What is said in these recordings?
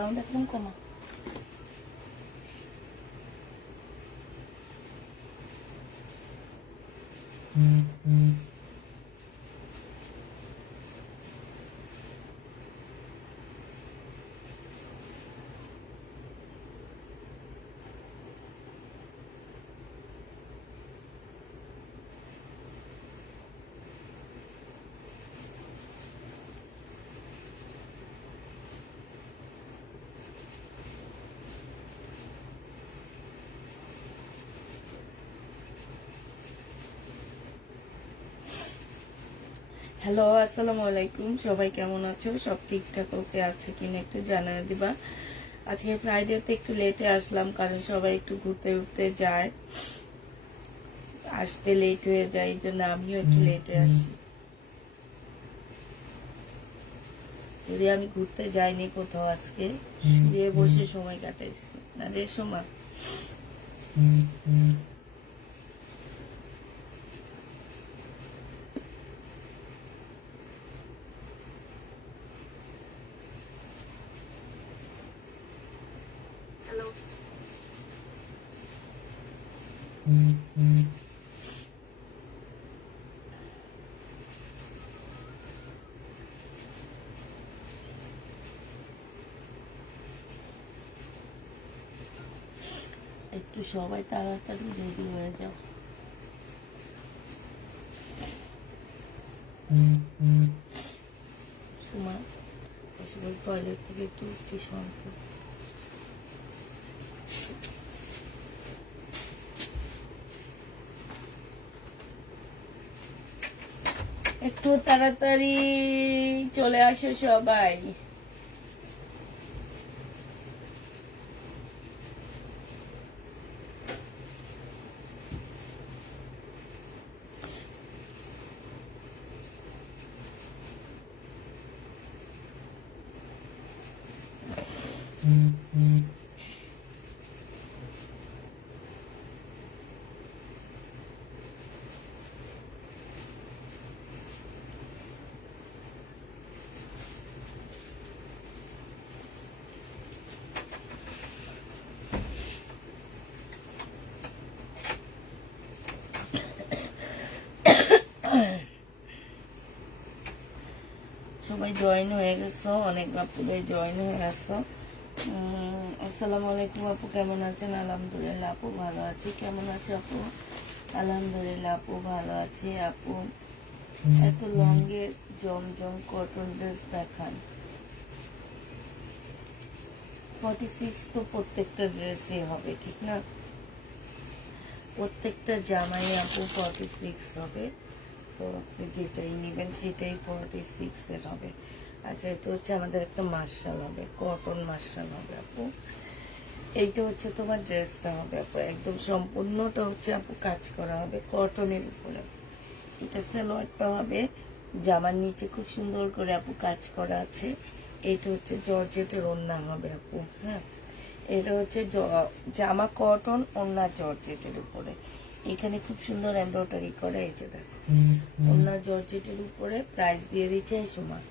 Sound একদম কমা। Hello, আসসালামু আলাইকুম। সবাই কেমন আছো? সব ঠিকঠাক ওকে আছে কিনা একটু জানিয়ে দিবা। আজকে ফ্রাইডেতে একটু লেটে আসলাম, কারণ সবাই একটু ঘুরতে ঘুরতে যায়, আসতে লেট হয়ে যায়, এই জন্য আমিও একটু লেটে আসি। যদি আমি ঘুরতে যাইনি কোথাও, আজকে শুয়ে বসে সময় কাটাইছি না রে সময়। একটু সবাই তাড়াতাড়ি রেডি হয়ে যাও। সময় সবাই টয়লেট থেকে একটু উঠছি শান্তি। একটু তাড়াতাড়ি চলে আসো সবাই। সবাই জয়েন হয়ে গেছো, অনেক আপুরাই জয়েন হয়ে গেছো। আসসালামু আলাইকুম আপু, কেমন আছেন? আলহামদুলিল্লাহ আপু ভালো আছি। কেমন আছে আপু? আলহামদুলিল্লাহ আপু ভালো আছি। আপু এত লংয়ে জমজম কটন ড্রেস দেখান। 46 তো প্রত্যেকটা ড্রেসই হবে, ঠিক না? প্রত্যেকটা জামাই আপু 46 হবে। তো আপনি যেটাই নেবেন সেটাই 46 এর হবে। আচ্ছা, এটা হচ্ছে আমাদের একটা মার্শাল হবে, কটন মার্শাল হবে আপু। এইটা হচ্ছে তোমার ড্রেসটা হবে আপু, একদম সম্পূর্ণটা হচ্ছে আপু কাজ করা হবে কটনের উপরে। এটা সালোয়ারটা হবে, জামার নিচে খুব সুন্দর করে আপু কাজ করা আছে। এটা হচ্ছে জর্জেটের ওড়না হবে আপু। হ্যাঁ, এটা হচ্ছে জামা কটন, ওড়না জর্জেটের উপরে। এখানে খুব সুন্দর এমব্রয়ডারি করা, এই যে দেখো ওড়না জর্জেটের উপরে। প্রাইস দিয়ে দিচ্ছে এই সময়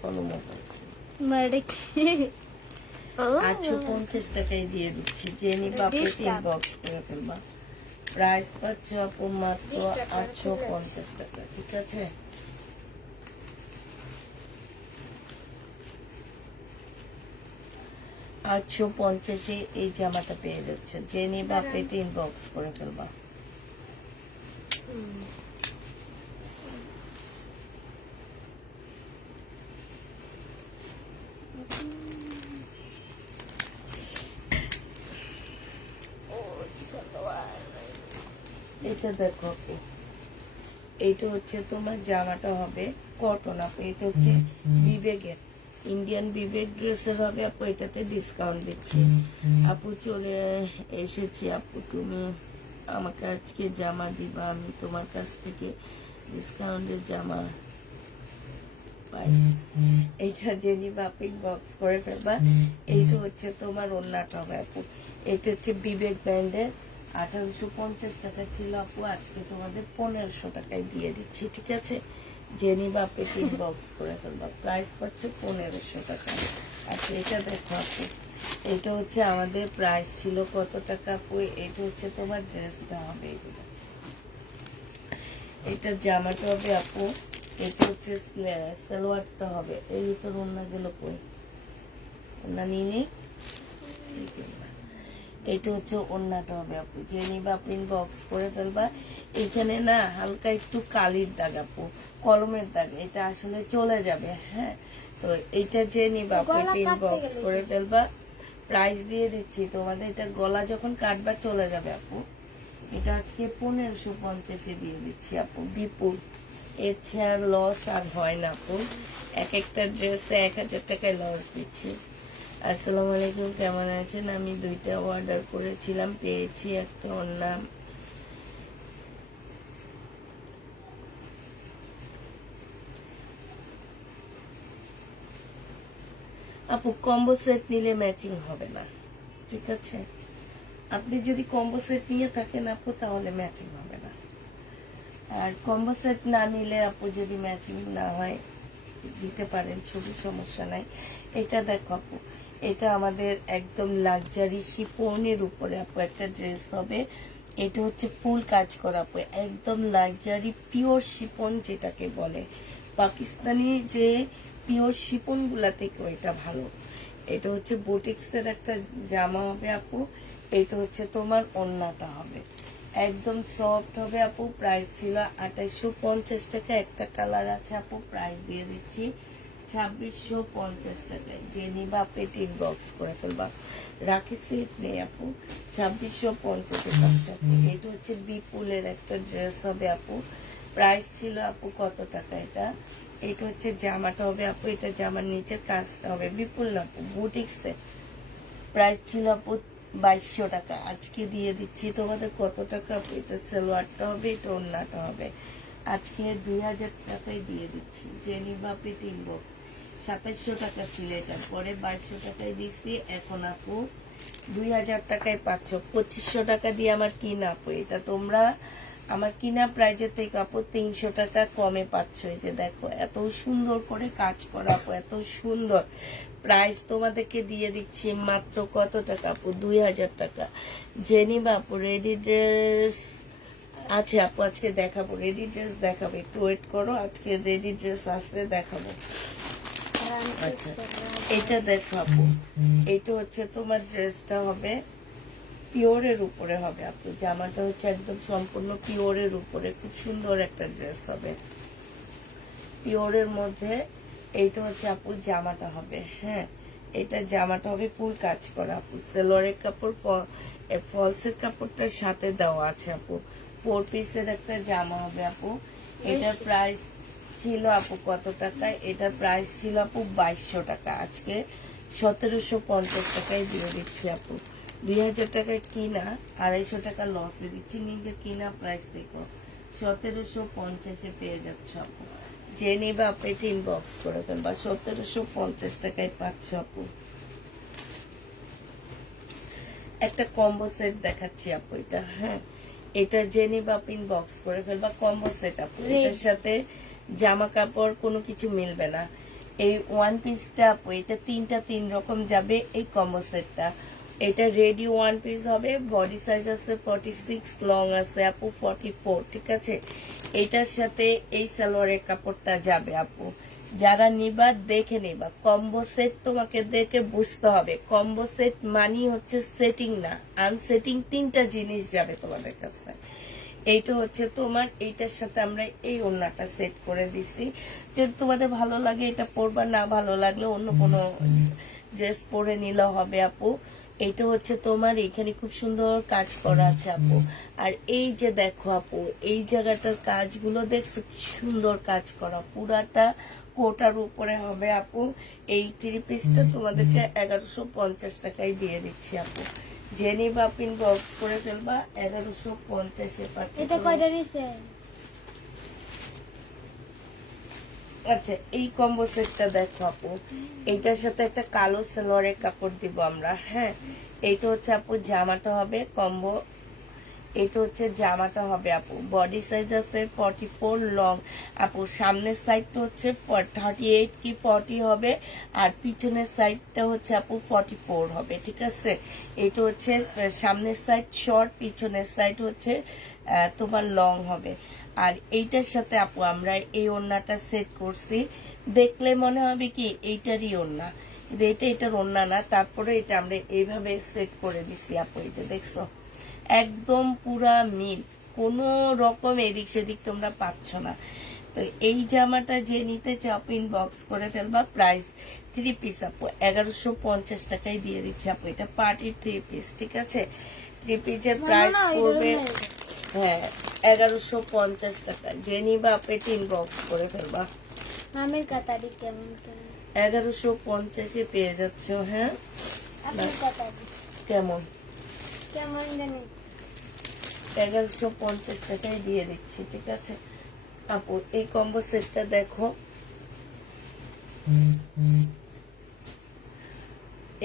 কলমও পাইছে 850 টাকায় দিয়ে দিচ্ছি। জেনি বাপেট ইনবক্স করে ফেলবা। প্রাইস পাচ্ছে আপু মাত্র 850 টাকা, ঠিক আছে? $850 এই জামাটা পেয়ে যাচ্ছে। জেনি বাপেট ইনবক্স করে ফেলবা। এটা দেখো আপু, এইটা হচ্ছে তোমার জামাটা হবে কটন আপু। এটা হচ্ছে বিবেকের, ইন্ডিয়ান বিবেক ড্রেসের হবে আপু। এটাতে ডিসকাউন্ট দিচ্ছি আপু। চলে এসেছি আপু, তুমি আমাকে আজকে জামা দিবা, আমি তোমার কাছ থেকে ডিসকাউন্টের জামা পাই। এইটা জেনি বাপিং বক্স করে ফেলবা। এইটা হচ্ছে তোমার ওন্নাটা হবে আপু। এটা হচ্ছে বিবেক ব্র্যান্ডের, 1850 টাকা ছিল আপু, আজকে তোমাদের 1500 টাকায় দিয়ে দিচ্ছি, ঠিক আছে। জেনি বাপিং বক্স করে ফেলবা, প্রাইস পাচ্ছে 1500 টাকা। আচ্ছা এটা দেখো আপু, এটা হচ্ছে আমাদের প্রাইস ছিল কত টাকা আপু। এটা হচ্ছে তোমার ড্রেসটা হবে, এটা জামাটা হবে আপু। এটা হচ্ছে সালোয়ারটা হবে। এই তো ওড়নাগুলো কই, ওড়না নিয়ে নেই, এই যে ওড়না। এটা হচ্ছে ওড়নাটা হবে আপু। যে নিবা আপনি বক্স করে ফেলবা। এখানে না হালকা একটু কালির দাগ আপু, কলমের দাগ, এটা আসলে চলে যাবে। হ্যাঁ, তো এটা যে নিবা আপনি বক্স করে ফেলবা। প্রাইস দিয়ে দিচ্ছি তোমাদের, এটা গলা যখন কাটবা চলে যাবে আপু। এটা আজকে 1550 দিয়ে দিচ্ছি আপু, বিপুল। এর চেয়ে লস আর হয় না আপু, এক একটা ড্রেসে 1000 টাকায় লস দিচ্ছি। আসসালামু আলাইকুম, কেমন আছেন? আমি 2টা অর্ডার করেছিলাম, পেয়েছি একটা ওড়না। আপু কম্বো সেট নিলে ম্যাচিং হবে না, ঠিক আছে। আপনি যদি কম্বো সেট নিয়ে থাকেন আপু তাহলে ম্যাচিং হবে না। আর কম্বো সেট না নিলে আপু যদি ম্যাচিং না হয় দিতে পারেন, ছবি সমস্যা নাই। এটা দেখো আপু, এটা আমাদের একদম লাক্সারি শিফনের উপরে আপু একটা ড্রেস হবে। এটা হচ্ছে ফুল কাজ করা আপু, একদম লাক্সারি পিওর শিফন যেটাকে বলে, পাকিস্তানি যে পিওর শিফন গুলা থেকে এটা ভালো। এটা হচ্ছে বুটিক্সের একটা জামা হবে আপু। এটা হচ্ছে তোমার ওড়নাটা হবে, একদম সফট হবে আপু। প্রাইস ছিল 2850 টাকা। একটা কালার আছে আপু, প্রাইস দিয়ে দিচ্ছি 2650 টাকায়। যে নিবা পেটিং বক্স করে ফেলবা, রাখি সিট নেই আপু, 2650 টাকা। এটা হচ্ছে বিপুলের একটা ড্রেস হবে আপু। প্রাইস ছিল আপু কত টাকা এটা। এটা হচ্ছে জামাটা হবে আপু, এটা জামার নিচের কাজটা হবে, বিপুল না আপু, বুটিক্সে। প্রাইস ছিল আপু 2200 টাকা, আজকে দিয়ে দিচ্ছি তোমাদের কত টাকা। এটা সালোয়ারটা হবে, এটা ওড়নাটা হবে, আজকে 2000 টাকায় দিয়ে দিচ্ছি। যে নিবা পেটিং বক্স 2700 টাকা ছিল, এটা পরে 2200 টাকায় দিচ্ছি। এখন আপু 2000 টাকায় পাচ্ছ, 2500 টাকা দিয়ে আমার কিনা আপু। এটা তোমরা আমার কিনা প্রাইজের থেকে আপু 300 টাকা কমে পাচ্ছ। এই যে দেখো এত সুন্দর করে কাজ করা আপু, এত সুন্দর। প্রাইস তোমাদেরকে দিয়ে দিচ্ছি মাত্র কত টাকা আপু, 2000 টাকা। জেনি বাপু রেডি ড্রেস আছে আপু, আজকে দেখাবো রেডি ড্রেস দেখাবো, একটু ওয়েট করো, আজকে রেডি ড্রেস আসতে দেখাবো। আচ্ছা এটা দেখো আপু, এটা হচ্ছে তোমার ড্রেসটা হবে পিওরের উপরে হবে আপু, জামাটা হচ্ছে একদম সম্পূর্ণ পিওরের উপরে, খুব সুন্দর একটা ড্রেস হবে পিওরের মধ্যে। এইটা হচ্ছে আপু জামাটা হবে। হ্যাঁ, এটা জামাটা হবে ফুল কাজ করা আপু, সেলোয়ারের কাপড় ফলসের কাপড়টার সাথে দেওয়া আছে আপু। 4 পিসের একটা জামা হবে আপু। এটার প্রাইস ছিল আপু কত টাকা, এটার প্রাইস ছিল আপু 2200 টাকা, আজকে 1750 টাকায় দিয়ে দিচ্ছি আপু। 2000 টাকায় কিনা, 250 টাকা লসে দিচ্ছি, নিজের কিনা প্রাইস দেখো 1750-এ পেয়ে যাচ্ছ আপু। যে নিবা আপনি ইনবক্স করে ফেলবা, 1750 টাকায় পাচ্ছ আপু। একটা কম্বো সেট দেখাচ্ছি আপু, এটা হ্যাঁ, এটা যে নিবা আপনি ইনবক্স করে ফেলবা, কম্বো সেট আপু। এটার সাথে জামা কাপড় কোনো কিছু মিলবে না। এই ওয়ান পিসটা আপু, এটা 3 রকম যাবে এই কম্বো সেটটা। এটা রেডি ওয়ান পিস হবে, বডি সাইজ আছে 46, লং আছে আপু 44, ঠিক আছে। এটার সাথে এই সালোয়ারের কাপড়টা যাবে আপু। যারা নিবা দেখে নিবা, কম্বো সেট তোমাকে দেখে বুঝতে হবে, কম্বো সেট মানি হচ্ছে সেটিং না আনসেটিং, 3টা জিনিস যাবে তোমাদের কাছে। এইটা হচ্ছে তোমার, এইটার সাথে আমরা এই ওড়নাটা সেট করে দিছি। যদি তোমাদের ভালো লাগে এটা পরবা, না ভালো লাগলে অন্য কোনো ড্রেস পরে নিলেও হবে আপু। এটা হচ্ছে তোমার, এখানে খুব সুন্দর কাজ করা আছে আপু। আর এই যে দেখো আপু, এই জায়গাটার কাজগুলো দেখছো, সুন্দর কাজ করা, পুরাটা কোটার উপরে হবে আপু। এই 3 পিসটা তোমাদেরকে 1150 টাকায় দিয়ে দিচ্ছি আপু। জেনি বাপিন বক্স করে ফেলবা, 1150-এ পাচ্ছি। এটা কয়টা নিছে? আচ্ছা, এই কম্বো সেটটা দেখো আপু, এইটার সাথে একটা কালো সালোয়ারের কাপড় দিব আমরা। হ্যাঁ, এইটা হচ্ছে আপু জামাটা হবে কম্বো। এটা হচ্ছে জামাটা হবে আপু, বডি সাইজ আছে 44 লং আপু, সামনের সাইডটা হচ্ছে 38 কি 40 হবে, আর পিছনের সাইডটা হচ্ছে আপু 44 হবে। ঠিক আছে, এটা হচ্ছে সামনের সাইড শর্ট, পিছনের সাইড হচ্ছে তোমার লং হবে। আর এইটার সাথে আপু আমরা এই ওড়নাটা সেট করছি, দেখলে মনে হবে কি এইটারই ওড়না, কিন্তু এটার ওড়না না। তারপরে এটা আমরা এইভাবে সেট করে দিছি আপু, এই যে দেখছো একদম পুরা মিল, কোনো রকম এদিক সেদিক তোমরা পাচ্ছ না। তো এই জামাটা যে নিতে চাও ইনবক্স করে ফেলবা। প্রাইস 3 পিস আপু 1150 টাকায় দিয়ে দিচ্ছি আপু, এটা পার্টির 3 পিস। ঠিক আছে, 3 পিসের প্রাইস পড়বে হ্যাঁ 1150 টাকা। যে নিবা আপু এটা ইনবক্স করে ফেলবা। আমের কাতারি কেমন 1150-এ পেয়ে যাচ্ছ। হ্যাঁ, আমের কাতারি কেমন কেমন জানি 1150 টাকায় দিয়ে দিচ্ছি। ঠিক আছে আপু, এই কম্বো সেটটা দেখো,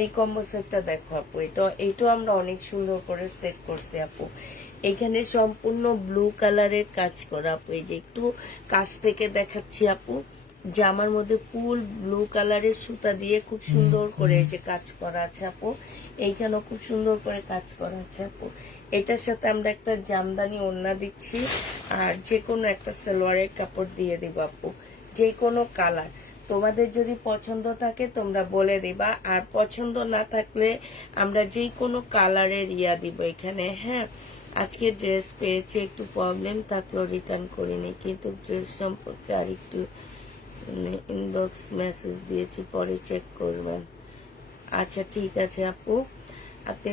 এই কম্বো সেটটা দেখো আপু, এইটাও আমরা অনেক সুন্দর করে সেট করছি আপু। এখানে সম্পূর্ণ ব্লু কালারের কাজ করা আপু, এই যে একটু কাছ থেকে দেখাচ্ছি আপু, জামার মধ্যে ফুল ব্লু কালারের সুতা দিয়ে খুব সুন্দর করে এই যে কাজ করা আছে আপু, এইখানেও খুব সুন্দর করে কাজ করা আছে আপু। এটার সাথে আমরা একটা জামদানি ওড়না দিচ্ছি, আর যে কোনো একটা সালোয়ারের কাপড় দিয়ে দিব আপু, যে কোনো কালার তোমাদের যদি পছন্দ থাকে তোমরা বলে দিবা, আর পছন্দ না থাকলে আমরা যে কোনো কালারের ইয়া দিব এখানে। হ্যাঁ, আজকে ড্রেস পেয়েছি, একটু প্রবলেম থাকলো রিটার্ন করিনি, কিন্তু ড্রেস সম্পর্কে আর একটু ইনবক্স মেসেজ দিয়েছি, পরে চেক করবেন। আচ্ছা ঠিক আছে আপু, আপনি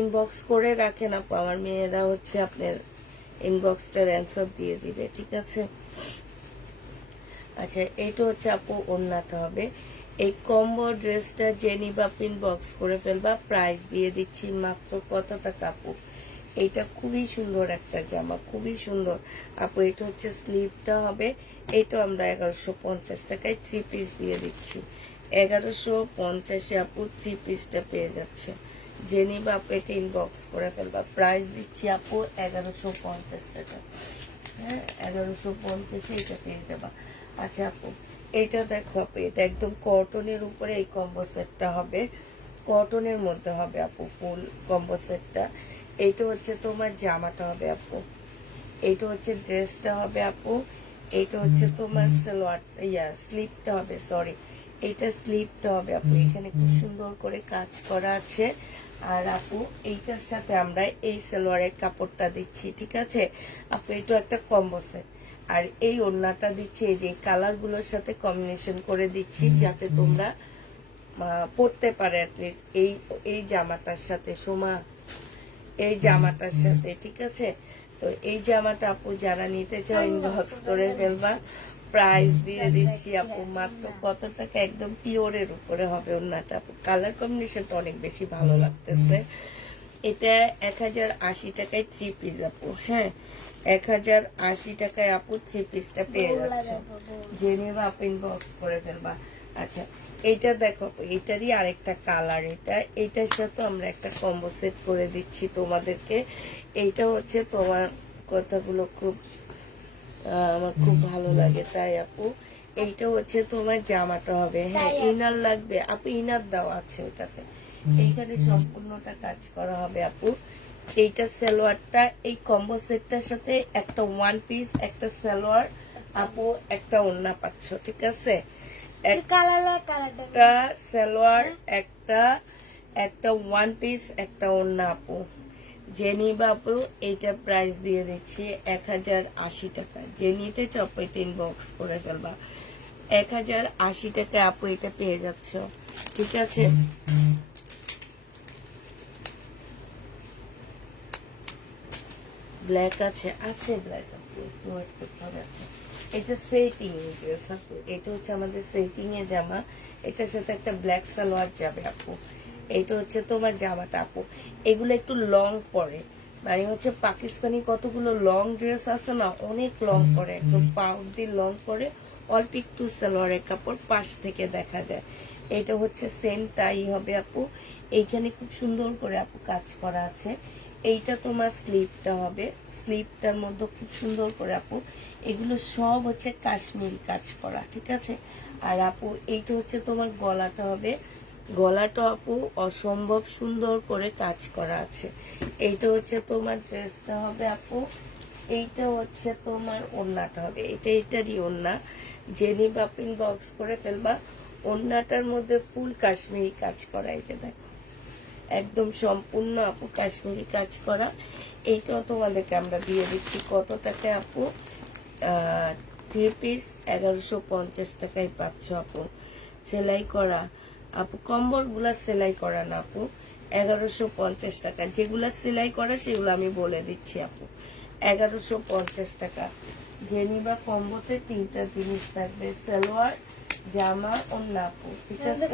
ইনবক্স করে রাখেন আপু, আমার মেয়েরা হচ্ছে আপনার ইনবক্সটার অ্যান্সার দিয়ে দিবে। ঠিক আছে, আচ্ছা এইটা হচ্ছে আপু ওড়নাটা হবে। এই কম্বো ড্রেসটা যে নিবা ইনবক্স করে ফেলবা। প্রাইস দিয়ে দিচ্ছি মাত্র কত টাকা আপু, এইটা খুবই সুন্দর একটা জামা, খুবই সুন্দর আপু। এটা হচ্ছে স্লিভটা হবে, এইটা আমরা 1150 টাকায় 3 পিস দিয়ে দিচ্ছি। 1150-এ আপু 3 পিসটা পেয়ে যাচ্ছে। যে নিবা আপু এটা ইনবক্স করে ফেলবা। প্রাইস দিচ্ছি আপু 1150 টাকা। হ্যাঁ, 1150-এ এটা পেয়ে যাবা। আচ্ছা আপু, এইটা দেখো আপু, এটা একদম কটনের উপরে এই কম্বো সেটটা হবে, কটনের মধ্যে হবে আপু ফুল কম্বো সেটটা। এইটা হচ্ছে তোমার জামাটা হবে আপু, এইটা হচ্ছে ড্রেসটা হবে আপু, এইটা হচ্ছে তোমার সালোয়ার স্লিপটা হবে, সরি এইটা স্লিপটা হবে আপু। এখানে খুব সুন্দর করে কাজ করা আছে। আর আপু এইটার সাথে আমরা এই সালোয়ারের কাপড়টা দিচ্ছি। ঠিক আছে আপু, এটা একটা কম্বো সেট। আর এই ওড়নাটা দিচ্ছি এই যে কালার গুলোর সাথে কম্বিনেশন করে দিচ্ছি, যাতে তোমরা পড়তে পারে অ্যাটলিস্ট এই এই জামাটার সাথে, সোমা এই জামাটার সাথে। ঠিক আছে, তো এই জামাটা আপু যারা নিতে চাও ইনবক্স করে ফেলবা। প্রাইস দিয়ে দিচ্ছি আপু মাত্র কত টাকা, একদম পিওরের উপরে হবে ওড়নাটা আপু। কালার কম্বিনেশনটা অনেক বেশি ভালো লাগতেছে। এটা 1080 টাকায় 3 পিস আপু। হ্যাঁ, 1080 টাকায় আপু 3 পিসটা পেয়ে যাচ্ছে। যে নিবা আপু ইনবক্স করে ফেলবা। আচ্ছা এইটা দেখো, এটারই আরেকটা কালার, এইটার সাথে আমরা একটা কম্বো সেট করে দিচ্ছি তোমাদেরকে। এইটা হচ্ছে তোমার কথাগুলো খুব আমার খুব ভালো লাগে তাই আপু। এইটা হচ্ছে তোমার জামাটা হবে। হ্যাঁ, ইনার লাগবে আপু, ইনার দেওয়া আছে ওটাতে, এইখানে সম্পূর্ণটা কাজ করা হবে আপু। এইটা সালোয়ারটা এই কম্বো সেটটার সাথে একটা 1 পিস, একটা সালোয়ার আপু, একটা ওড়না পাচ্ছ। ঠিক আছে, একটা সালোয়ার, একটা 1 পিস, একটা ওড়না আপু। যে নিবা আপু এইটা প্রাইস দিয়ে দিচ্ছি 1080 টাকা। যে নিতে চাও এটা ইনবক্স করে ফেলবা। 1080 টাকা আপু এটা পেয়ে যাচ্ছ। ঠিক আছে, ব্ল্যাক আছে, ব্ল্যাক আপু, একটু ওয়েট করতে হবে। আচ্ছা, এটা সেটিং ড্রেস আপু, এটা হচ্ছে আমাদের সেটিং এ জামা, এটার সাথে একটা ব্ল্যাক সালোয়ার যাবে আপু। এইটা হচ্ছে তোমার জামাটা আপু। এগুলো একটু লং পরে, মানে হচ্ছে পাকিস্তানি কতগুলো লং ড্রেস আছে না, অনেক লং পরে, একদম পাউড দিয়ে লং পরে, অল্প একটু সালোয়ারের কাপড় পাশ থেকে দেখা যায়। এটা হচ্ছে সেম তাই হবে আপু। এইখানে খুব সুন্দর করে আপু কাজ করা আছে। এইটা তোমার স্লিপটা হবে, স্লিপটার মধ্যে খুব সুন্দর করে আপু এগুলো সব হচ্ছে কাশ্মীরি কাজ করা, ঠিক আছে। আর আপু এইটা হচ্ছে তোমার গলাটা হবে, গলাটা আপু অসম্ভব সুন্দর করে কাজ করা আছে। এইটা হচ্ছে তোমার ড্রেসটা হবে আপু, এইটা হচ্ছে তোমার ওড়নাটা হবে, এটারই ওড়না। জেনি বাপিন বক্স করে ফেলবা। ওড়নাটার মধ্যে ফুল কাশ্মীরি কাজ করা, এই যে দেখো একদম সম্পূর্ণ আপু কাশ্মীরি কাজ করা। এইটাও তোমাদেরকে আমরা দিয়ে দিচ্ছি কত টাকা আপু? 3 পিস 1150 টাকায় পাচ্ছ আপু, সেলাই করা আপু। কম্বল গুলা সেলাই করা না আপু, 1150 টাকা। যেগুলা সেলাই করা সেগুলো আমি বলে দিচ্ছি আপু, 1150 টাকা। জেনিবা কম্বোতে 3টা জিনিস থাকবে, সালোয়ার, জামা, ওড়না আপু, ঠিক আছে।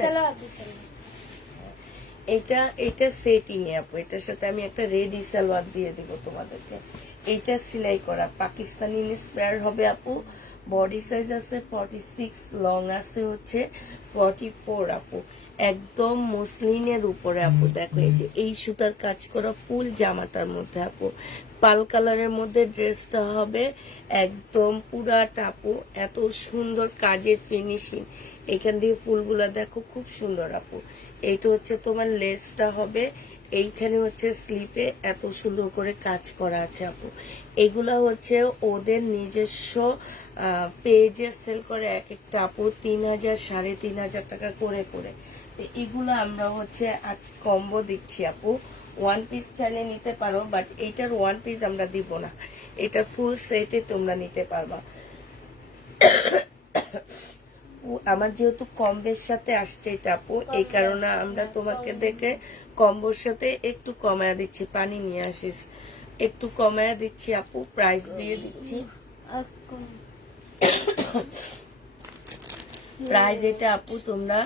এটা সেটিং এ আপু, এটার সাথে আমি একটা রেডি সালোয়ার দিয়ে দিব তোমাদেরকে। এটা সেলাই করা পাকিস্তানি ইন্সপায়ার হবে আপু। বডি সাইজ আছে 46, লং আছে হচ্ছে 44 আপু। একদম মসলিনের উপরে আপু, দেখো এই যে এই সুতার কাজ করা ফুল জামাটার মধ্যে আপু, পাল কালারের মধ্যে ড্রেসটা হবে একদম পুরাটা আপু। এত সুন্দর কাজের ফিনিশিং, এখান দিয়ে ফুলগুলা দেখো খুব সুন্দর আপু। এইটা হচ্ছে তোমার লেসটা হবে, এইখানে হচ্ছে স্লিপে এত সুন্দর করে কাজ করা আছে আপু। এগুলা হচ্ছে ওদের নিজস্ব পেজে সেল করে এক একটা আপু 3000 3500 টাকা করে করে। তো এগুলো আমরা হচ্ছে আজ কম্বো দিচ্ছি আপু। 1 পিস চাইলে নিতে পারো, বাট এইটার 1 পিস আমরা দিব না, এটা ফুল সেটে তোমরা নিতে পারবা। আমার যেহেতু কম্বের সাথে আসছে এটা আপু, এই কারণে আমরা তোমাকে দেখে কম্বোর সাথে একটু কমায়া দিচ্ছি। পানি নিয়ে আসিস, একটু কমায়া দিচ্ছি আপু, প্রাইস দিয়ে দিচ্ছি। প্রাইস এটা আপু তোমরা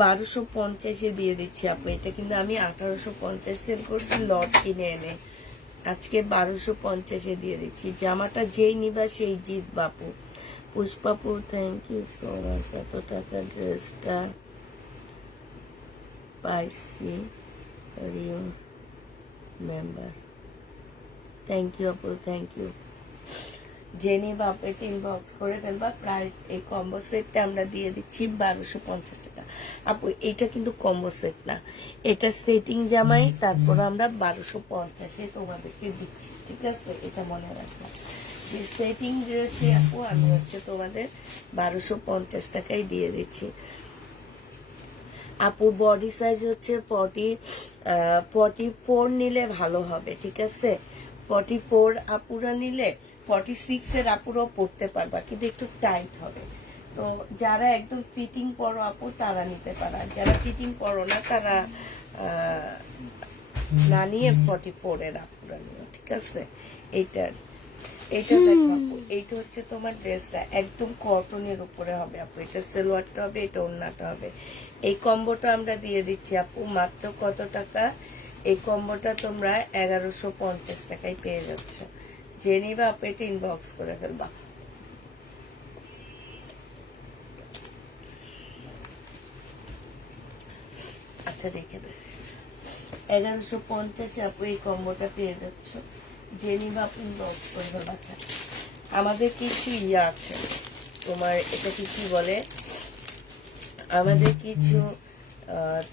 1250 দিয়ে দিচ্ছি আপু। এটা কিন্তু আমি 1850 সেল করছি লট কিনে এনে, আজকে 1250 দিয়ে দিচ্ছি। জামাটা যেই নিবা সেই জিত বাপু। পুষ্পাপু থ্যাংক ইউ সো মাচ, এত টাকা ড্রেসটা পাইছি রিউ মেম্বার, থ্যাংক ইউ আপু, থ্যাংক ইউ। জেনি বাপেট ইনবক্স করে ফেলবা। প্রাইস এই কম্বো সেটটা আমরা দিয়ে দিচ্ছি 1250 টাকা আপু। এটা কিন্তু কম্বো সেট না, এটা সেটিং জামাই, তারপর আমরা 1250 তোমাদেরকে দিচ্ছি, ঠিক আছে। এটা মনে রাখবা যে সেটিং ড্রেসে আপু আমি হচ্ছে তোমাদের 1250 টাকাই দিয়ে দিচ্ছি আপু। বডি সাইজ হচ্ছে 44 নিলে ভালো হবে, ঠিক আছে। 44 আপুরা নিলে 46 এর আপুরাও পড়তে পারবা, কিন্তু একটু টাইট হবে। তো যারা একদম ফিটিং পরো আপু তারা নিতে পারা, যারা ফিটিং পরো না তারা না নিয়ে 44 এর আপুরা নিও, ঠিক আছে। এইটা দেখো আপু, এইটা হচ্ছে তোমার ড্রেসটা একদম কটনের উপরে হবে আপু। এটা সালোয়ারটা হবে, এটা ওড়নাটা হবে। এই কম্বোটা আমরা দিয়ে দিচ্ছি আপু মাত্র কত টাকা? এই কম্বোটা তোমরা 1150 টাকায় পেয়ে যাচ্ছ। যে নিবা আপু এটা ইনবক্স করে ফেলবা। আচ্ছা রেখে দে, 1150 আপু এই কম্বোটা পেয়ে যাচ্ছ। যে নিবা আপু ইনবক্স করে ফেলবা। আচ্ছা আমাদের কিছু ইয়ে আছে তোমার, এটা কি বলে, আমাদের কিছু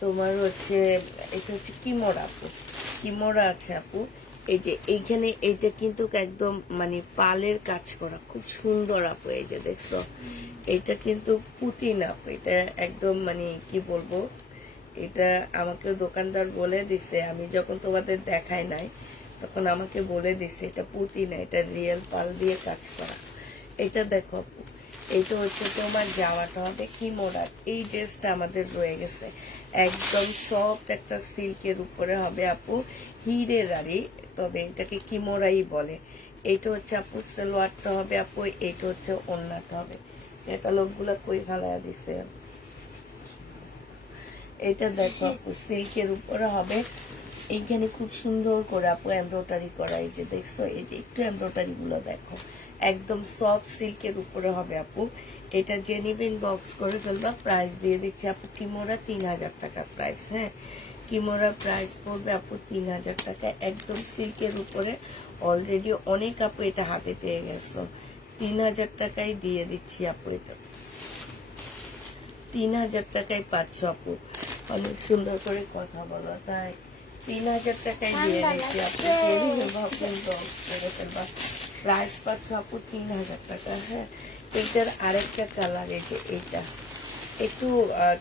তোমার হচ্ছে এটা হচ্ছে কিমোরা আপু, কিমোরা আছে আপু। এই যে এইখানে এইটা কিন্তু একদম মানে পালের কাজ করা খুব সুন্দর আপু। এই যে দেখছো, এটা কিন্তু পুঁতি না আপু, এটা একদম মানে কি বলবো, এটা আমাকে দোকানদার বলে দিছে, আমি যখন তোমাদের দেখাই নাই তখন আমাকে বলে দিছে এটা পুঁতি না, এটা রিয়েল পাল দিয়ে কাজ করা। এটা দেখো আপু, এইটা হচ্ছে তোমার জামাটা হবে কিমোরা। এই ড্রেসটা আমাদের রয়ে গেছে, একদম সফট একটা সিল্কের উপরে হবে আপু, হিরের আড়ি, তবে এটাকে কিমোরাই বলে। এইটা হচ্ছে আপু সালোয়ারটা হবে আপু, এইটা হচ্ছে ওড়নাটা হবে। এটা লোকগুলা কই ফেলাইয়া দিছে। এটা দেখো আপু সিল্কের উপরে হবে, এইখানে খুব সুন্দর করে আপু এমব্রয়ডারি করা, এই যে দেখছো, এই যে একটু এমব্রয়ডারি গুলো দেখো, একদম সফট সিল্কের উপরে হবে আপু। এটা যে নিবেন বক্স করে ফেলবা। প্রাইস দিয়ে দিচ্ছি আপু কিমোরা 3000 টাকা প্রাইস। হ্যাঁ, কিমোরা প্রাইস পড়বে আপু 3000 টাকা, একদম সিল্কের উপরে। অলরেডি অনেক আপু এটা হাতে পেয়ে গেছো, 3000 টাকায় দিয়ে দিচ্ছি আপু। এটা 3000 টাকায় পাচ্ছ আপু। অনেক সুন্দর করে কথা বলো, তাই 3000 টাকায় দিয়ে দিচ্ছি আপু। ভাববেন বক্স করে ফেলবা। প্রাইস পাচ্ছ আপু 3000 টাকা। হ্যাঁ, এটার আরেকটা কালার, এই যে এইটা একটু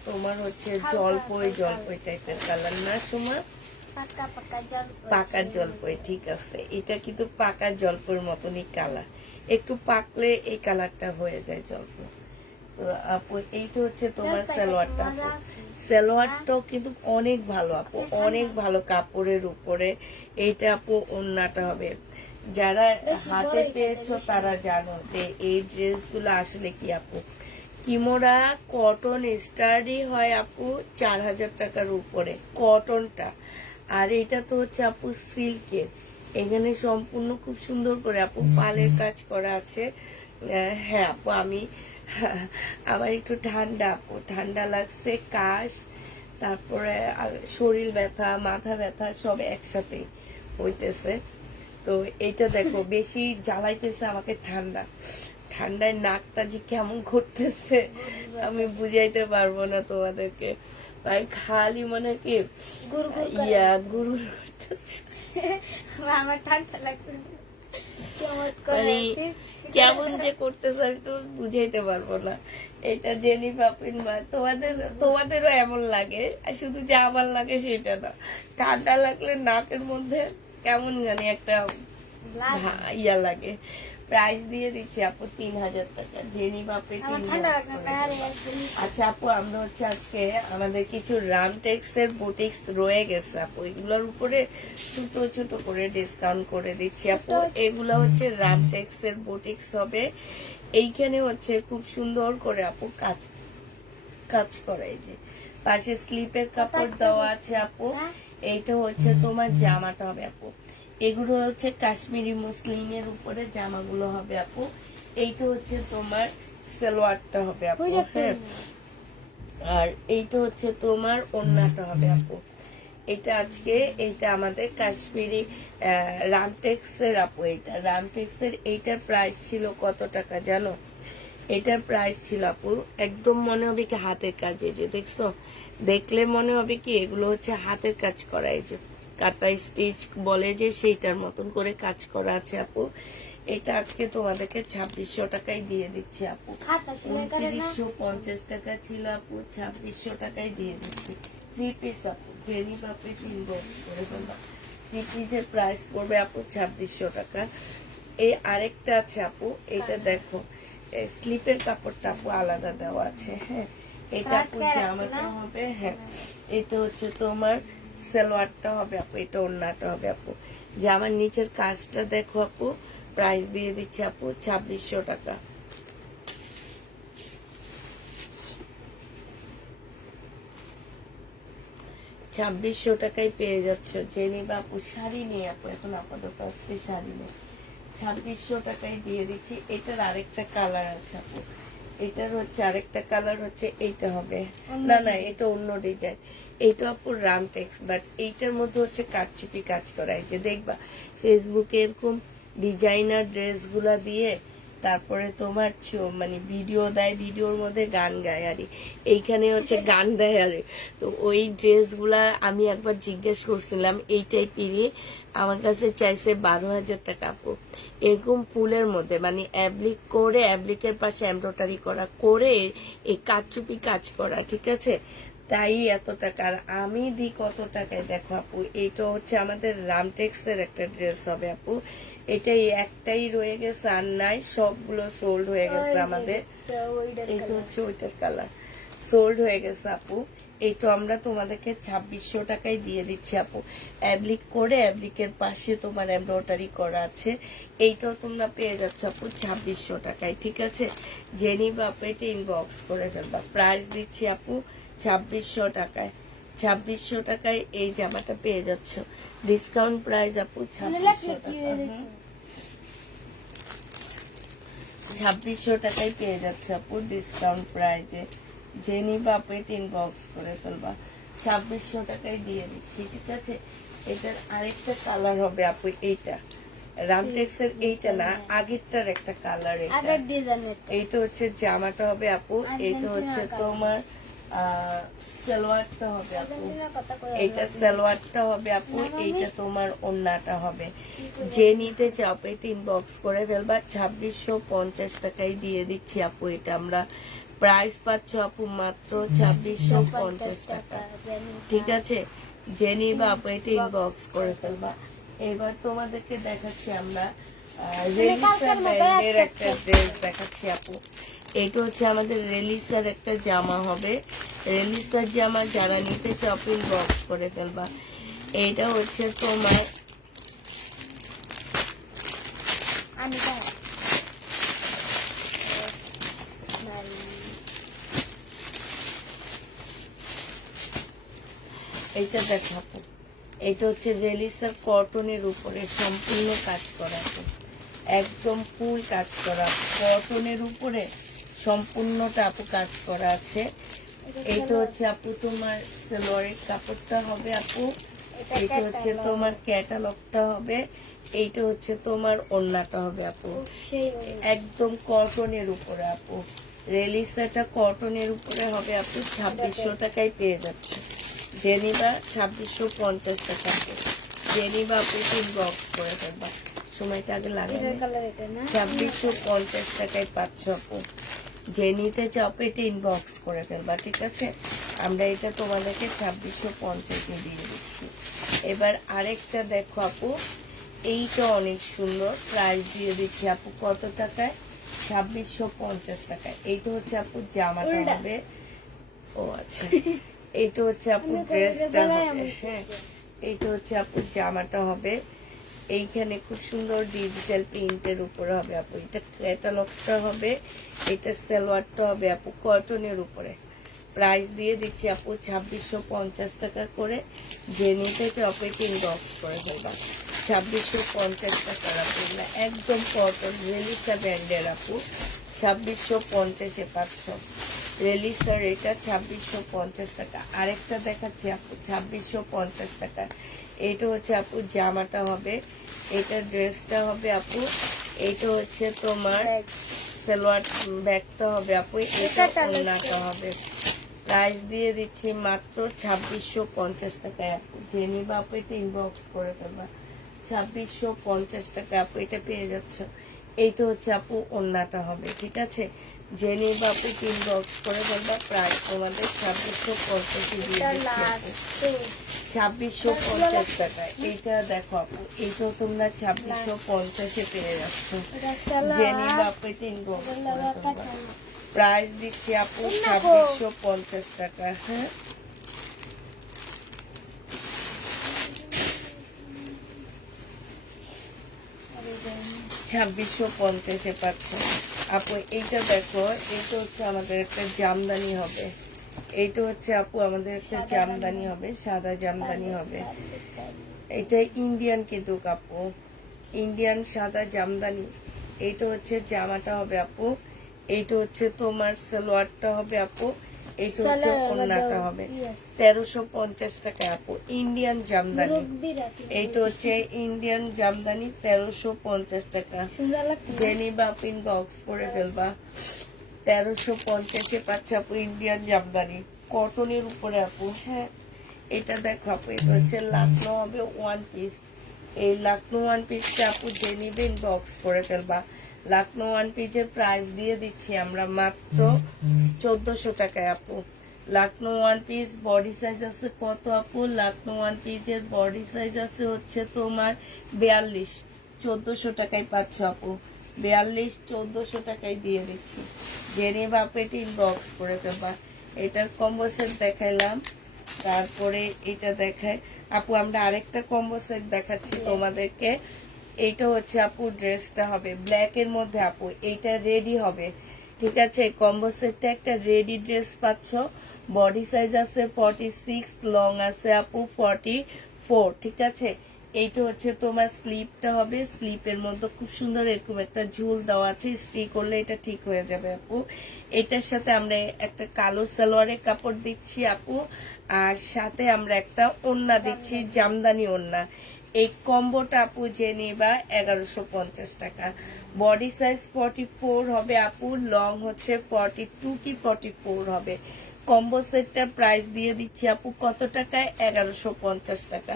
তোমার হচ্ছে জলপই টাইপের কালার না সময়, পাকা পাকা জল পাকা জলপই, ঠিক আছে। এটা কিন্তু পাকা জলপইয়ের মতনই কালার, একটু পাকলে এই কালারটা হয়ে যায় জলপই। তো আপু এইটা হচ্ছে তোমার সালোয়ারটা আপু। সালোয়ারটাও কিন্তু অনেক ভালো আপু, অনেক ভালো কাপড়ের উপরে। এইটা আপু ওন্নাটা হবে। যারা হাতে পেয়েছো তারা জানো যে এই ড্রেসগুলো আসলে কি আপু, কিমোরা কটন স্টাডি হয় আপু 4000 টাকার উপরে কটনটা। আর এটা তো হচ্ছে আপু সিল্কের। এখানে সম্পূর্ণ খুব সুন্দর করে আপু পালের কাজ করা আছে। হ্যাঁ আপু, আমার একটু ঠান্ডা আপু, ঠান্ডা লাগছে, কাশ, তারপরে শরীর ব্যথা, মাথা ব্যথা সব একসাথে হইতেছে। তো এইটা দেখো বেশি জ্বালাইতেছে আমাকে, ঠান্ডায় নাকটা যে কেমন ঘুরতেছে আমি বুঝাইতে পারবো না তোমাদেরকে। ভাই খালি মনে কি গুরু করতেছে, আমার ঠান্ডা লাগছে মানে কেমন যে করতেছে আমি তো বুঝাইতে পারবো না। এটা জেনি পাপিন মা, তোমাদেরও এমন লাগে, আর শুধু যে আমার লাগে সেটা না, ঠান্ডা লাগলে নাকের মধ্যে কেমন জানি একটা ইয়া লাগে। প্রাইস দিয়ে দিচ্ছি আপু 3000 টাকা, জেনি বাপে। আচ্ছা আপু, আমরা হচ্ছে আজকে আমাদের কিছু রামটেক্স এর বুটিক্স রয়ে গেছে আপু, এগুলোর উপরে ছোট ছোট করে ডিসকাউন্ট করে দিচ্ছি আপু। এগুলো হচ্ছে রামটেক্স এর বুটিক্স হবে। এইখানে হচ্ছে খুব সুন্দর করে আপু কাজ করা, এই যে পাশে স্লিপের কাপড় দেওয়া আছে আপু। এইটা হচ্ছে তোমার জামাটা হবে আপু। এগুলো হচ্ছে কাশ্মীরি মুসলিমের উপরে জামাগুলো হবে আপু। এইটা হচ্ছে তোমার সালোয়ারটা হবে আপু। হ্যাঁ, আর এইটা হচ্ছে তোমার ওড়নাটা হবে আপু। এটা আজকে এইটা আমাদের কাশ্মীরি রামটেক্স এর আপু। এটা রামটেক্স এর, এইটার প্রাইস ছিল কত টাকা জানো? এটার প্রাইস ছিল আপু, একদম মনে হবে কি হাতের কাজ, এই যে দেখছো, দেখলে মনে হবে কি এগুলো হচ্ছে হাতের কাজ করা, এই যে কাটা স্টিচ বলে যে সেইটার মতন করে কাজ করা আছে আপু। এটা আজকে তোমাদেরকে 2600 টাকায় দিয়ে দিচ্ছি আপু। 2950 টাকা ছিল আপু, 2600 টাকায় দিয়ে দিচ্ছি। 3 পিস আপু, জেনি বাপে 3 বক্স করে ফেলবা। 3 পিসের প্রাইস পড়বে আপু 2600 টাকা। এই আরেকটা আছে আপু, এটা দেখো স্লিপের কাপড়টা আপু আলাদা দেওয়া আছে। হ্যাঁ, এটা আপু জামাটা হবে। হ্যাঁ, এটা হচ্ছে তোমার সালোয়ারটা হবে আপু, এটা ওড়নাটা হবে আপু। জামার নিচের কাজটা দেখো আপু, প্রাইস দিয়ে দিচ্ছে আপু 2600 টাকা। ছাব্বিশশো টাকায় পেয়ে যাচ্ছ জেনি বাপু। শাড়ি নিয়ে আপু এখন আপাতত আজকে শাড়ি নেই, 2600 টাকায় দিয়ে দিচ্ছি। এটার আরেকটা কালার আছে আপু, এটার হচ্ছে আরেকটা কালার হচ্ছে এইটা হবে, না না এটা অন্য ডিজাইন। এইটা আপু রামটেক্স, বাট এইটার মধ্যে হচ্ছে কাটচুপি কাজ করা। এই যে দেখবা ফেসবুকে এরকম ডিজাইনার ড্রেস গুলা দিয়ে তারপরে তোমার মানে ভিডিও দেয়, ভিডিওর মধ্যে গান গায়, আরে এইখানে হচ্ছে গান দেয় আরে। তো ওই ড্রেসগুলা আমি একবার জিজ্ঞেস করছিলাম এই টাইপেরই, আমার কাছে চাইছে 12,000 টাকা আপু। এরকম ফুলের মধ্যে মানে অ্যাবলিক করে, অ্যাবলিকের পাশে এমব্রয়ডারি করা করে এই কাটচুপি কাজ করা, ঠিক আছে, তাই এত টাকা। আর আমি দিই কত টাকায় দেখো আপু, এইটা হচ্ছে আমাদের রামটেক্স এর একটা ড্রেস হবে আপু। এটাই একটাই রয়ে গেছে, আর নাই, সবগুলো সোল্ড হয়ে গেছে আমাদের। এইটা হচ্ছে ওইটার কালার, সোল্ড হয়ে গেছে আপু। এইটা আমরা তোমাদেরকে 2600 টাকায় দিয়ে দিচ্ছি আপু। অ্যাবলিক করে অ্যাবলিকের পাশে তোমার এমব্রয়ডারি করা আছে। এইটাও তোমরা পেয়ে যাচ্ছ আপু 2600 টাকায়, ঠিক আছে। জেনি বাপেটে ইনবক্স করে ফেলবা। প্রাইস দিচ্ছি আপু 2600 টাকায়, 2600 টাকায় এই জামাটা পেয়ে যাচ্ছ। ডিসকাউন্ট প্রাইস আপু 2600 টাকা। 2600 টাকায় পেয়ে যাচ্ছে আপু ডিসকাউন্ট প্রাইজে। যে নিবা আপু এটা ইনবক্স করে ফেলবা, 2600 টাকায় দিয়ে দিচ্ছি, ঠিক আছে। এটার আরেকটা কালার হবে আপু, এইটা রামটেক্স এর, এইটা না আগেরটার একটা কালার। আগের ডিজাইনের এইটা হচ্ছে জামাটা হবে আপু, এইটা হচ্ছে তোমার সালোয়ারটা হবে আপু, এইটা সালোয়ারটা হবে আপু, এইটা তোমার ওড়নাটা হবে। যে নিতে চাও এটা ইনবক্স করে ফেলবা, 2650 টাকায় দিয়ে দিচ্ছি আপু। এটা আমরা প্রাইস পাচ্ছ আপু মাত্র 2650 টাকা, ঠিক আছে। যে নিবা আপু এটা ইনবক্স করে ফেলবা। এবার তোমাদেরকে দেখাচ্ছি আমরা রেলিসা ব্র্যান্ডের একটা ড্রেস দেখাচ্ছি আপু। এটা হচ্ছে আমাদের রেলিসার একটা জামা হবে। রেলিসার জামা যারা নিতে চাও ইনবক্স করে ফেলবা। এইটা হচ্ছে তোমার এইটা দেখো আপু, এটা হচ্ছে রেলিসার কটনের উপরে সম্পূর্ণ কাজ করা আপু, একদম ফুল কাজ করা কটনের উপরে সম্পূর্ণটা আপু কাজ করা আছে। এইটা হচ্ছে আপু তোমার সালোয়ারের কাপড়টা হবে আপু, এইটা হচ্ছে তোমার ক্যাটালগটা হবে, এইটা হচ্ছে তোমার ওড়নাটা হবে আপু, একদম কটনের উপরে আপু। রেলিসাটা কটনের উপরে হবে আপু, 2600 টাকায় পেয়ে যাচ্ছে। জেনিবা 2650 টাকা, জেনিবা আপু ইনবক্স করে ফেলবা, সময়টা আগে লাগে। 2650 টাকায় পাচ্ছ আপু। যে নিতে চাও এটা ইনবক্স করে ফেলবা, ঠিক আছে। আমরা এটা তোমাদেরকে 2650 দিয়ে দিচ্ছি। এবার আরেকটা দেখো আপু, এইটা অনেক সুন্দর, প্রাইস দিয়ে দিচ্ছি আপু কত টাকায়, 2650 টাকায়। এইটা হচ্ছে আপু জামাটা হবে, ও আচ্ছা, এইটা হচ্ছে আপু ড্রেসটা হবে, হ্যাঁ এইটা হচ্ছে আপু জামাটা হবে। এইখানে খুব সুন্দর ডিজিটাল প্রিন্টের উপরে হবে আপু, এটা ক্যাটালগটা হবে, এটা সালোয়ারটা হবে আপু কটনের উপরে। প্রাইস দিয়ে দিচ্ছি আপু 2650 টাকা করে। যে নিতে চাও এটা ইনবক্স করে ফেলবা, 2650 টাকার আপু, একদম কটন রেলিসা ব্র্যান্ডের আপু, 2650-এ পাচ্ছ। রেলিসার এটা 2650 টাকা। আরেকটা দেখাচ্ছি আপু 2650 টাকা। এটা হচ্ছে আপু জামাটা হবে, এটা ড্রেসটা হবে আপু, এটা হচ্ছে তোমার সালোয়ার ব্যাগটা হবে আপু, এটা ওড়নাটা হবে। প্রাইস দিয়ে দিচ্ছি মাত্র 2650 টাকায় আপু। যে নিবা আপু এটা ইনবক্স করে ফেলবা, 2650 টাকা আপু এটা পেয়ে যাচ্ছ। এইটা হচ্ছে আপু ওড়নাটা হবে, ঠিক আছে। যে নিবা আপু ইনবক্স করে ফেলবা, প্রাইস তোমাদের 2650 দিয়ে দিচ্ছি আপু, 2650 টাকায়। এইটা দেখো আপু, এইটাও তোমরা 2650-এ পেয়ে যাচ্ছ। যে নিবা আপু এটা ইনবক্স করে ফেলবা, প্রাইস দিচ্ছি আপু 2650 টাকা, হ্যাঁ। ছাব্বিশশো পঞ্চাশে পাচ্ছ আপু। এইটা দেখো, এইটা হচ্ছে আমাদের একটা জামদানি হবে, এইটা হচ্ছে আপু আমাদের একটা জামদানি হবে, সাদা জামদানি হবে। এটা ইন্ডিয়ান কিন্তু আপু, ইন্ডিয়ান সাদা জামদানি। এইটা হচ্ছে জামাটা হবে আপু, এইটা হচ্ছে তোমার সালোয়ারটা হবে আপু, এইটা হচ্ছে ওড়নাটা হবে। 1350 টাকা আপু, ইন্ডিয়ান জামদানি। এইটা হচ্ছে ইন্ডিয়ান জামদানি, 1350 টাকা। জেনিবা আপু ইনবক্স করে ফেলবা, 1350-এ পাচ্ছে আপু ইন্ডিয়ান জামদানি কটনের উপরে আপু, হ্যাঁ। এটা দেখো আপু, এটা হচ্ছে লাকনো হবে ওয়ান পিস। এই লাকনো ওয়ান পিসটা আপু যে নিবে ইনবক্স করে ফেলবা। লাকনো ওয়ান পিসের প্রাইস দিয়ে দিচ্ছি আমরা মাত্র 1400 টাকায় আপু। Lucknow one piece body size আছে কত আপু, লাকনো ওয়ান পিসের বডি সাইজ আছে হচ্ছে তোমার 42, 1400 টাকায় পাচ্ছ আপু। 42, 1400 টাকায় দিয়ে দিচ্ছি। জেনে বাপ এটা ইনবক্স করে ফেলবা। এটার কম্বো সেট দেখাইলাম, তারপরে এটা দেখায় আপু। আমরা আরেকটা কম্বো সেট দেখাচ্ছি তোমাদেরকে। এইটা হচ্ছে আপু ড্রেসটা হবে ব্ল্যাক এর মধ্যে আপু, এইটা রেডি হবে, ঠিক আছে, কম্বো সেটটা একটা রেডি ড্রেস পাচ্ছ। বডি সাইজ আছে 46, লং আছে আপু 44। ঠিক আছে, এইটা হচ্ছে তোমার স্লিপটা হবে। স্লিপের মধ্যে খুব সুন্দর এরকম একটা ঝুল দেওয়া আছে, স্টিক করলে এটা ঠিক হয়ে যাবে আপু। এটার সাথে আমরা একটা কালো সালোয়ারের কাপড় দিচ্ছি আপু, আর সাথে আমরা একটা ওড়না দিচ্ছি, জামদানি ওড়না। এই কম্বোটা আপু যে নিবা 1150 টাকা। বডি সাইজ 44 হবে আপু, লং হচ্ছে 42 কি 44 হবে। কম্বো সেটটা প্রাইস দিয়ে দিচ্ছি আপু কত টাকায়? 1150 টাকা।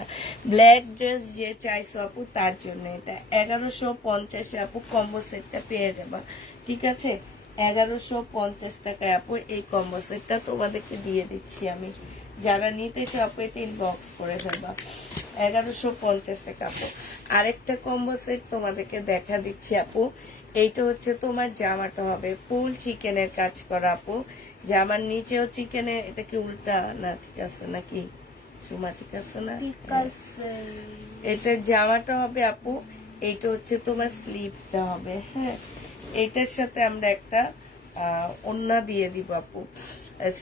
ব্ল্যাক ড্রেস যে চাইছো আপু তার জন্য এটা 1150 আপু কম্বো সেটটা পেয়ে যাবা। ঠিক আছে, 1150 টাকায় আপু এই কম্বো সেটটা তোমাদেরকে দিয়ে দিচ্ছি আমি। যারা নিতে চাও আপু এটা ইনবক্স করে ফেলবা। 1150 টাকা আপু। আরেকটা কম্বো সেট তোমাদেরকে দেখা দিচ্ছি আপু। এইটা হচ্ছে তোমার জামাটা হবে ফুল চিকেনের কাজ করা আপু। জামার নিচেও চিকেনের, এটা কি উল্টা না ঠিক আছে নাকি সুমা? ঠিক আছে না? ঠিক আছে। এটা জামাটা হবে আপু, এইটা হচ্ছে তোমার স্লিপটা হবে। হ্যাঁ, এইটার সাথে আমরা একটা ওড়না দিয়ে দিব আপু,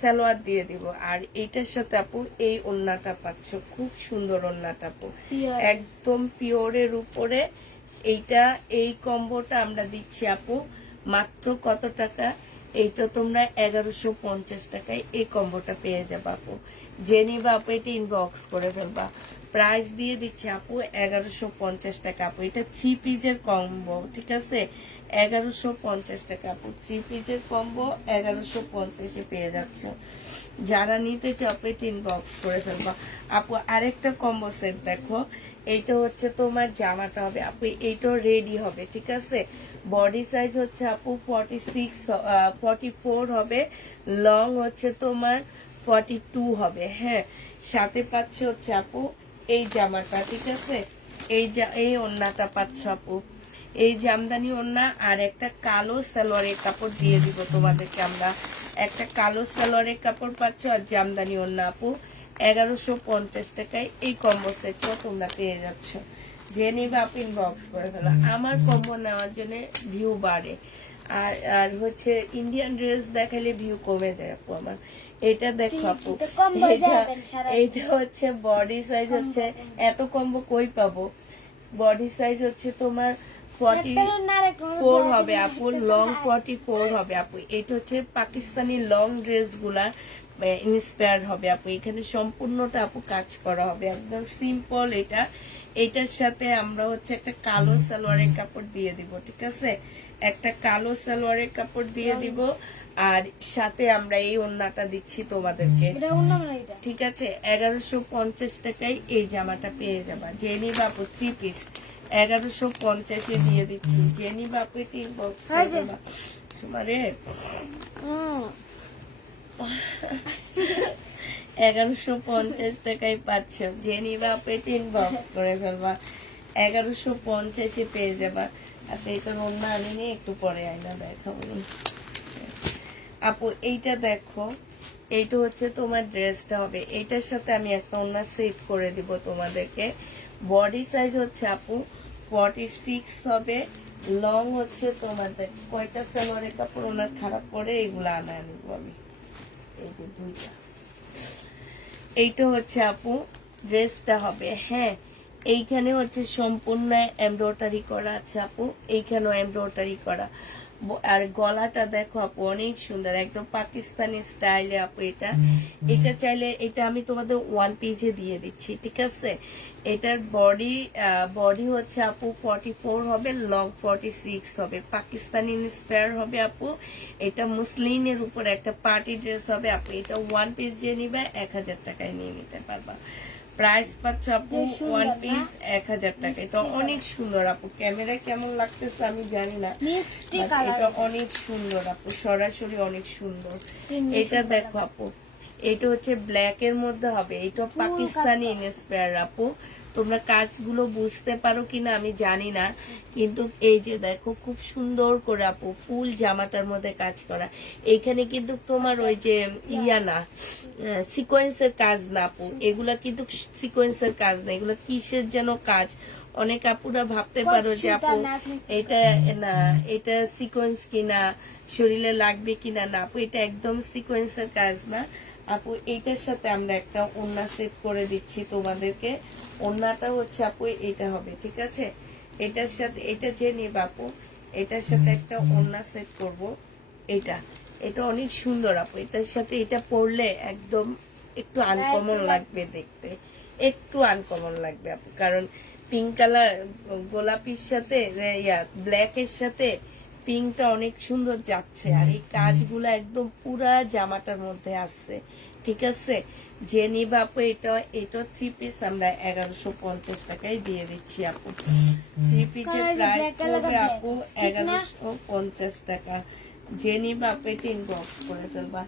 সালোয়ার দিয়ে দিব। আর এইটার সাথে আপু এই ওড়নাটা পাচ্ছ, খুব সুন্দর ওড়নাটা আপু, Pure। একদম পিওরের উপরে। এইটা এই কম্বোটা আমরা দিচ্ছি আপু মাত্র কত টাকা? এইটা তোমরা 1150 টাকায় এই কম্বোটা পেয়ে যাবে আপু। যে নিবা আপু এটা ইনবক্স করে ফেলবা। প্রাইস দিয়ে দিচ্ছি আপু 1150 টাকা আপু। এটা 3 পিসের কম্বো, ঠিক আছে, 1150 টাকা আপু। 3 পিসের কম্বো 1150 পেয়ে যাচ্ছ। যারা নিতে চাও আপু এটা ইনবক্স করে ফেলবা আপু। আরেকটা কম্বো সেট দেখো, এইটা হচ্ছে তোমার জামাটা হবে আপু, এইটাও রেডি হবে। ঠিক আছে, বডি সাইজ হচ্ছে আপু 44 হবে, লং হচ্ছে তোমার 42 হবে। হ্যাঁ, সাথে পাচ্ছ হচ্ছে আপু এই জামাটা। ঠিক আছে, এই ওড়নাটা পাচ্ছ আপু, এই জামদানি ওড়না। আর একটা কালো সালোয়ারের কাপড় দিয়ে দিব তোমাদেরকে আমরা। একটা কালো সালোয়ারের কাপড় পাচ্ছ আর জামদানি ওড়না আপু। 1150 টাকায় এই কম্বো সেটটা তোমরা পেয়ে যাচ্ছ। যে নিবে আপনি ইনবক্স করে ফেলো। আমার কম্বো নেওয়ার জন্য ভিউ বাড়ে, আর আর হচ্ছে ইন্ডিয়ান ড্রেস দেখালে ভিউ কমে যায় আপু আমার। এটা দেখো আপু, তো combo দেবেন সারা এইটা হচ্ছে বডি সাইজ হচ্ছে, এত কম্বো কই পাবো? বডি সাইজ হচ্ছে তোমার 44 হবে আপু, লং 44 হবে আপু। এটা হচ্ছে পাকিস্তানি লং ড্রেস গুলা ইন্সপায়ার হবে আপু। এখানে সম্পূর্ণটা আপু কাজ করা হবে, একদম সিম্পল। এটার সাথে আমরা হচ্ছে একটা কালো সালোয়ারের কাপড় দিয়ে দিব। ঠিক আছে, একটা কালো সালোয়ারের কাপড় দিয়ে দিব, আর সাথে আমরা এই ওড়নাটা দিচ্ছি তোমাদেরকে। এটা উন্নম না এটা। ঠিক আছে, 1150 টাকায় এই জামাটা পেয়ে যাবা। জেনি বাপু 3 পিস 1150 দিয়ে দিচ্ছি। জেনি বাপু টিন বক্স করে দেবা সুমারে। 1150 টাকায় পাচ্ছ। জেনি বাপু টিন বক্স করে ফেলবা, 1150 পেয়ে যাবা। আচ্ছা, এই তো রান্না আনিনি, একটু পরে আইনা দেখাবো আপু। এইটা দেখো, এইটা হচ্ছে তোমার ড্রেসটা হবে। এইটার সাথে আমি একটা অন্য সেট করে দিব তোমাদেরকে। বডি সাইজ হচ্ছে আপু 46 হবে, লং হচ্ছে তোমাদের কয়টা সালোয়ারের কাপড় ওনার খারাপ করে এগুলো আনা আনবো আমি। এই যে দুইটা, এইটা হচ্ছে আপু ড্রেসটা হবে। হ্যাঁ, এইখানে হচ্ছে সম্পূর্ণ এমব্রয়ডারি করা আছে আপু, এইখানেও এমব্রয়ডারি করা। আর গলাটা দেখো আপু অনেক সুন্দর, একদম পাকিস্তানি স্টাইলে আপু। এটা চাইলে এটা আমি তোমাদের 1 পেজে দিয়ে দিচ্ছি। ঠিক আছে, এটার বডি হচ্ছে আপু 44 হবে, লং 46 হবে, পাকিস্তানি ইন্সপায়ার হবে আপু। এটা মুসলিনের উপর একটা পার্টি ড্রেস হবে আপু। এটা 1 পিস যে নিবে 1000 টাকায় নিয়ে নিতে পারবা। প্রাইস পাচ্ছ আপু 1 পিস 1000 টাকায়। তো অনেক সুন্দর আপু, ক্যামেরায় কেমন লাগতেছে আমি জানি না, মিষ্টি but কালার। এটা অনেক সুন্দর আপু, সরাসরি অনেক সুন্দর। এটা দেখো আপু, এটা হচ্ছে ব্ল্যাক এর মধ্যে হবে, এটা পাকিস্তানি ইন্সপায়ার আপু। তোমরা কাজগুলো বুঝতে পারো কিনা আমি জানি না, কিন্তু এই যে দেখো খুব সুন্দর করে আপু ফুল জামাটার মধ্যে কাজ করা। এখানে কিন্তু তোমার ওই যে ইয়া না, সিকোয়েন্সের কাজ না আপু, এগুলা কিন্তু সিকোয়েন্সের কাজ না, এগুলো কিসের যেন কাজ। অনেক আপুরা ভাবতে পারো যে আপু এটা না, এটা সিকোয়েন্স কিনা, শরীরে লাগবে কিনা। না আপু, এটা একদম সিকোয়েন্সের কাজ না আপু। এইটার সাথে আমরা একটা ওড়না সেট করে দিচ্ছি তোমাদেরকে। ওড়নাটা হচ্ছে আপু এটা হবে, ঠিক আছে? এটার সাথে এটা যে নিবে আপু, এটার সাথে একটা ওড়না সেট করব। এটা অনেক সুন্দর আপু, এটার সাথে এটা পরলে একদম একটু আনকমন লাগবে দেখতে, একটু আনকমন লাগবে আপু। কারণ পিঙ্ক কালার গোলাপির সাথে ব্ল্যাক এর সাথে পিঙ্কটা অনেক সুন্দর যাচ্ছে, আর এই কাজগুলো একদম পুরা জামাটার মধ্যে আসছে, ঠিক আছে? যে নিবে আপু এটা 3 পিস আমরা 1150 টাকায় দিয়ে দিচ্ছি আপু। 3 পিসের প্রাইস পড়বে আপু 1150 টাকা। যে নিবে আপু এটা ইনবক্স করে ফেলবা।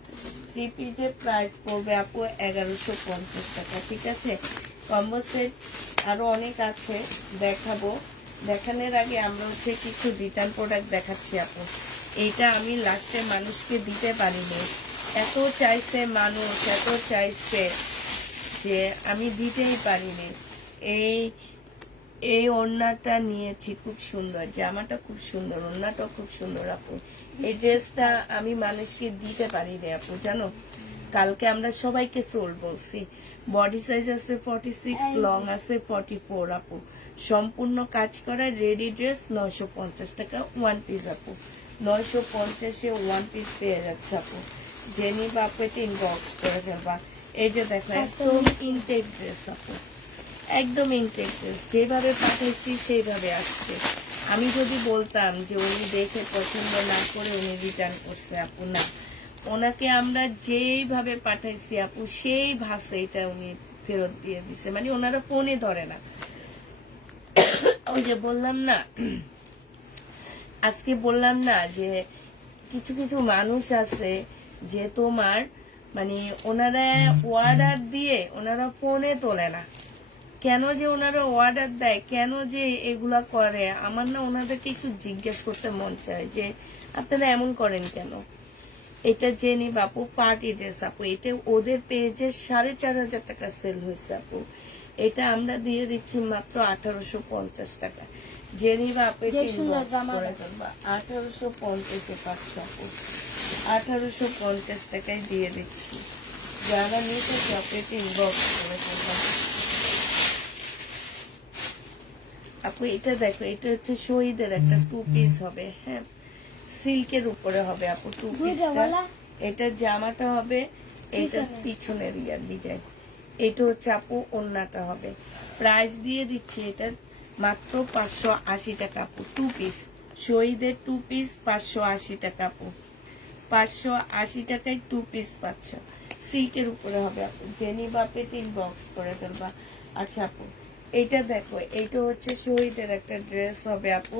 3 পিসের প্রাইস পড়বে আপু 1150 টাকা, ঠিক আছে? কম্বো সেট আরো অনেক আছে, দেখাবো। দেখানোর আগে আমরা হচ্ছে কিছু রিটার্ন প্রোডাক্ট দেখাচ্ছি আপু। এইটা আমি লাস্টে মানুষকে দিতে পারিনি, এত চাইছে মানুষ, এত চাইছে যে আমি দিতেই পারিনি। এই এই ওড়নাটা নিয়েছি, খুব সুন্দর, জামাটা খুব সুন্দর, ওড়নাটা খুব সুন্দর আপু। এই ড্রেসটা আমি মানুষকে দিতে পারিনি আপু, জানো? কালকে আমরা সবাইকে সোল বলছি। বডি সাইজ আছে 46, লং আছে 44 আপু। সম্পূর্ণ কাজ করা রেডি ড্রেস 950 টাকা 1 পিস আপু। 950-এ 1 পিস পেয়ে যাচ্ছে আপু। জেনি বাপে 3 বক্স করে ফেলবা। এই যে দেখো একদম ইনটেক ড্রেস আপু, একদম ইনটেক ড্রেস, যেভাবে পাঠাইছি সেইভাবে আসছে। আমি যদি বলতাম যে উনি দেখে পছন্দ না করে উনি রিটার্ন করছে আপু, না, ওনাকে আমরা যেইভাবে পাঠাইছি আপু সেই ভাষে এটা উনি ফেরত দিয়ে দিছে। মানে ওনারা ফোনে ধরে না। ওই যে বললাম না, আজকে বললাম না যে কিছু কিছু মানুষ আছে যে তোমার মানে ওনারা অর্ডার দিয়ে ওনারা ফোনে তোলে না। কেন যে ওনারা অর্ডার দেয়, কেন যে এগুলা করে, আমার না ওনাদেরকে একটু জিজ্ঞেস করতে মন চায় যে আপনারা এমন করেন কেন। এটা জেনি বাপু পার্টি ড্রেস আপু, এটা ওদের পেজে 4500 টাকা সেল হয়েছে আপু। এটা আমরা দিয়ে দিচ্ছি মাত্র 1850 টাকা। জেনি বাপু 1850-এ পাচ্ছ আপু, 1850 টাকায় দিয়ে দিচ্ছি। যারা নিতে চপেট ইনবক্স করে ফেলবা আপু। এটা দেখো, এটা হচ্ছে শহীদের একটা 2 পিস হবে, হ্যাঁ, সিল্কের উপরে হবে আপু 2 পিসটা। এটা জামাটা হবে, এটা পিছনের ইয়ার ডিজাইন। এটা হচ্ছে আপু ওড়নাটা হবে। প্রাইস দিয়ে দিচ্ছি এটা মাত্র 580 টাকা আপু। 2 পিস শহীদের 2 পিস 580 টাকা আপু। 580 টাকায় 2 পিস পাচ্ছ, সিল্কের উপরে হবে আপু। জেনি বাপেট ইনবক্স করে ফেলবা। আচ্ছা আপু, এইটা দেখো, এইটা হচ্ছে শহীদের একটা ড্রেস হবে আপু।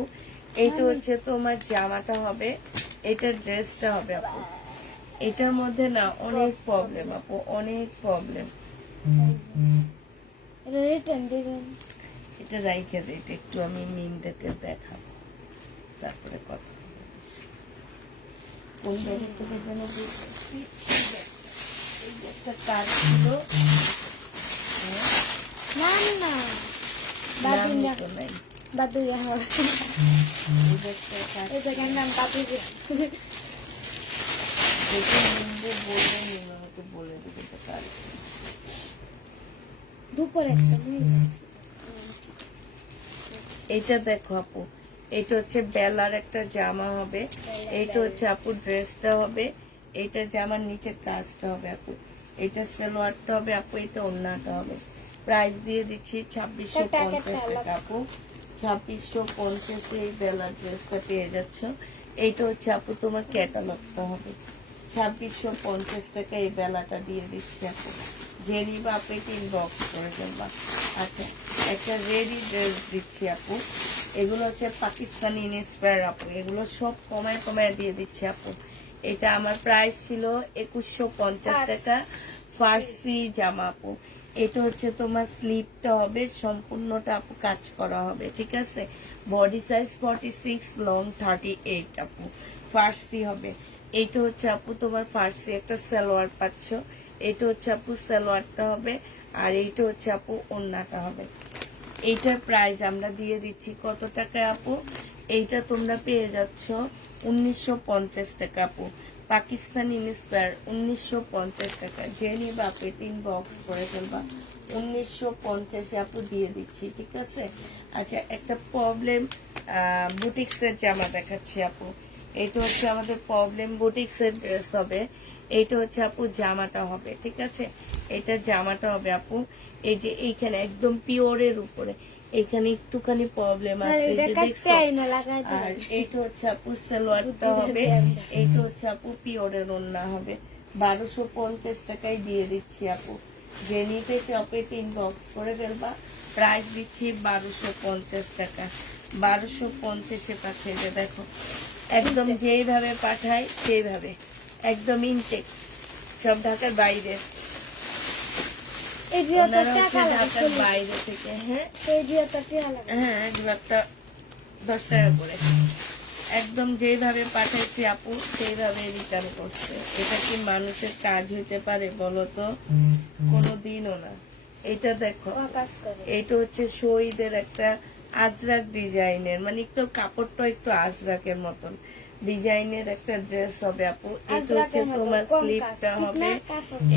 এইটা হচ্ছে তোমার জামাটা হবে, এটা ড্রেসটা হবে আপু। এটার মধ্যে না অনেক প্রবলেম আপু, অনেক প্রবলেম। এটা রাইখে দে, এটা একটু আমি মিনদেরকে দেখাবো, তারপরে কথা বলছি। কোন জায়গা থেকে যেন বুঝছি এই যে একটা কাজ ছিল, না না নাম তো নাই। বাদু এই যে একটা কাজ এটা কেন বাদু দেখে মিনদে বললে মিন আমাকে বলে দেবে এটা কাজ। দুপুরে একটা এইটা দেখো আপু, এইটা হচ্ছে বেলার একটা জামা হবে, এইটা হচ্ছে আপু ড্রেসটা হবে, এইটা জামার নিচের কাজটা হবে আপু, এটা সালোয়ারটা হবে আপু, এটা ওড়নাটা হবে। প্রাইস দিয়ে দিচ্ছি 2650 টাকা আপু। 2650 এই বেলার ড্রেসটা পেয়ে যাচ্ছ। এইটা হচ্ছে আপু তোমার ক্যাটালগটা হবে। 2650 টাকা এই বেলাটা দিয়ে দিচ্ছি আপু। যে নিবা আপু ইনবক্স করে ফেলবা। আচ্ছা, একটা রেডি ড্রেস দিচ্ছি আপু। এগুলো হচ্ছে পাকিস্তানি ইন্সপায়ার আপু, এগুলো সব কমায় কমায় দিয়ে দিচ্ছি আপু। এটা আমার প্রাইস ছিল 2150 টাকা। ফার্সি জামা আপু, এটা হচ্ছে তোমার স্লিপটা হবে সম্পূর্ণটা আপু কাজ করা হবে, ঠিক আছে। বডি সাইজ 46, লং 38 আপু, ফার্সি হবে। এইটা হচ্ছে আপু তোমার ফার্সি একটা সালোয়ার পাচ্ছ, এটা হচ্ছে আপু সালোয়ারটা হবে, আর এইটা হচ্ছে আপু ওড়নাটা হবে। এইটার প্রাইস আমরা দিয়ে দিচ্ছি কত টাকায় আপু? এইটা তোমরা পেয়ে যাচ্ছ 1950 টাকা আপু। পাকিস্তানি ইন্সপায়ার 1950 টাকা। যে নিবা আপু 3 বক্স করে ফেলবা, 1950 আপু দিয়ে দিচ্ছি, ঠিক আছে। আচ্ছা, একটা প্রবলেম বুটিক্সের জামা দেখাচ্ছি আপু। এইটা হচ্ছে আমাদের প্রবলেম বুটিক্সের ড্রেস হবে। এইটা হচ্ছে আপু জামাটা হবে, ঠিক আছে। এটা জামাটা হবে আপু। এই যে এইখানে একদম পিওরের উপরে এইখানে একটুখানি প্রবলেম আছে, এই যে দেখছো। আর এইটা হচ্ছে আপু সালোয়ারটা হবে, এইটা হচ্ছে আপু পিওরের ওড়না হবে। 1250 টাকায় দিয়ে দিচ্ছি আপু। যে নিতে চপে 3 বক্স করে ফেলবা, প্রাইস দিচ্ছি 1250 টাকা। 1250-এ পাচ্ছে। এটা দেখো একদম যেইভাবে পাঠায় সেইভাবে, একদম ইনটেক, সব ঢাকার বাইরে, ঢাকার বাইরে থেকে। হ্যাঁ হ্যাঁ, একটা 10 টাকা করে। একদম যেভাবে পাঠাইছি আপু সেইভাবে রিটার্ন করছে। এটা কি মানুষের কাজ হইতে পারে বলো তো? কোনোদিনও না। এটা দেখো, এইটা হচ্ছে শহীদের একটা আজরাক ডিজাইনের, মানে একটু কাপড়টা একটু আজরাকের মতন ডিজাইনের একটা ড্রেস হবে আপু। এটা হচ্ছে তোমার স্লিপটা হবে,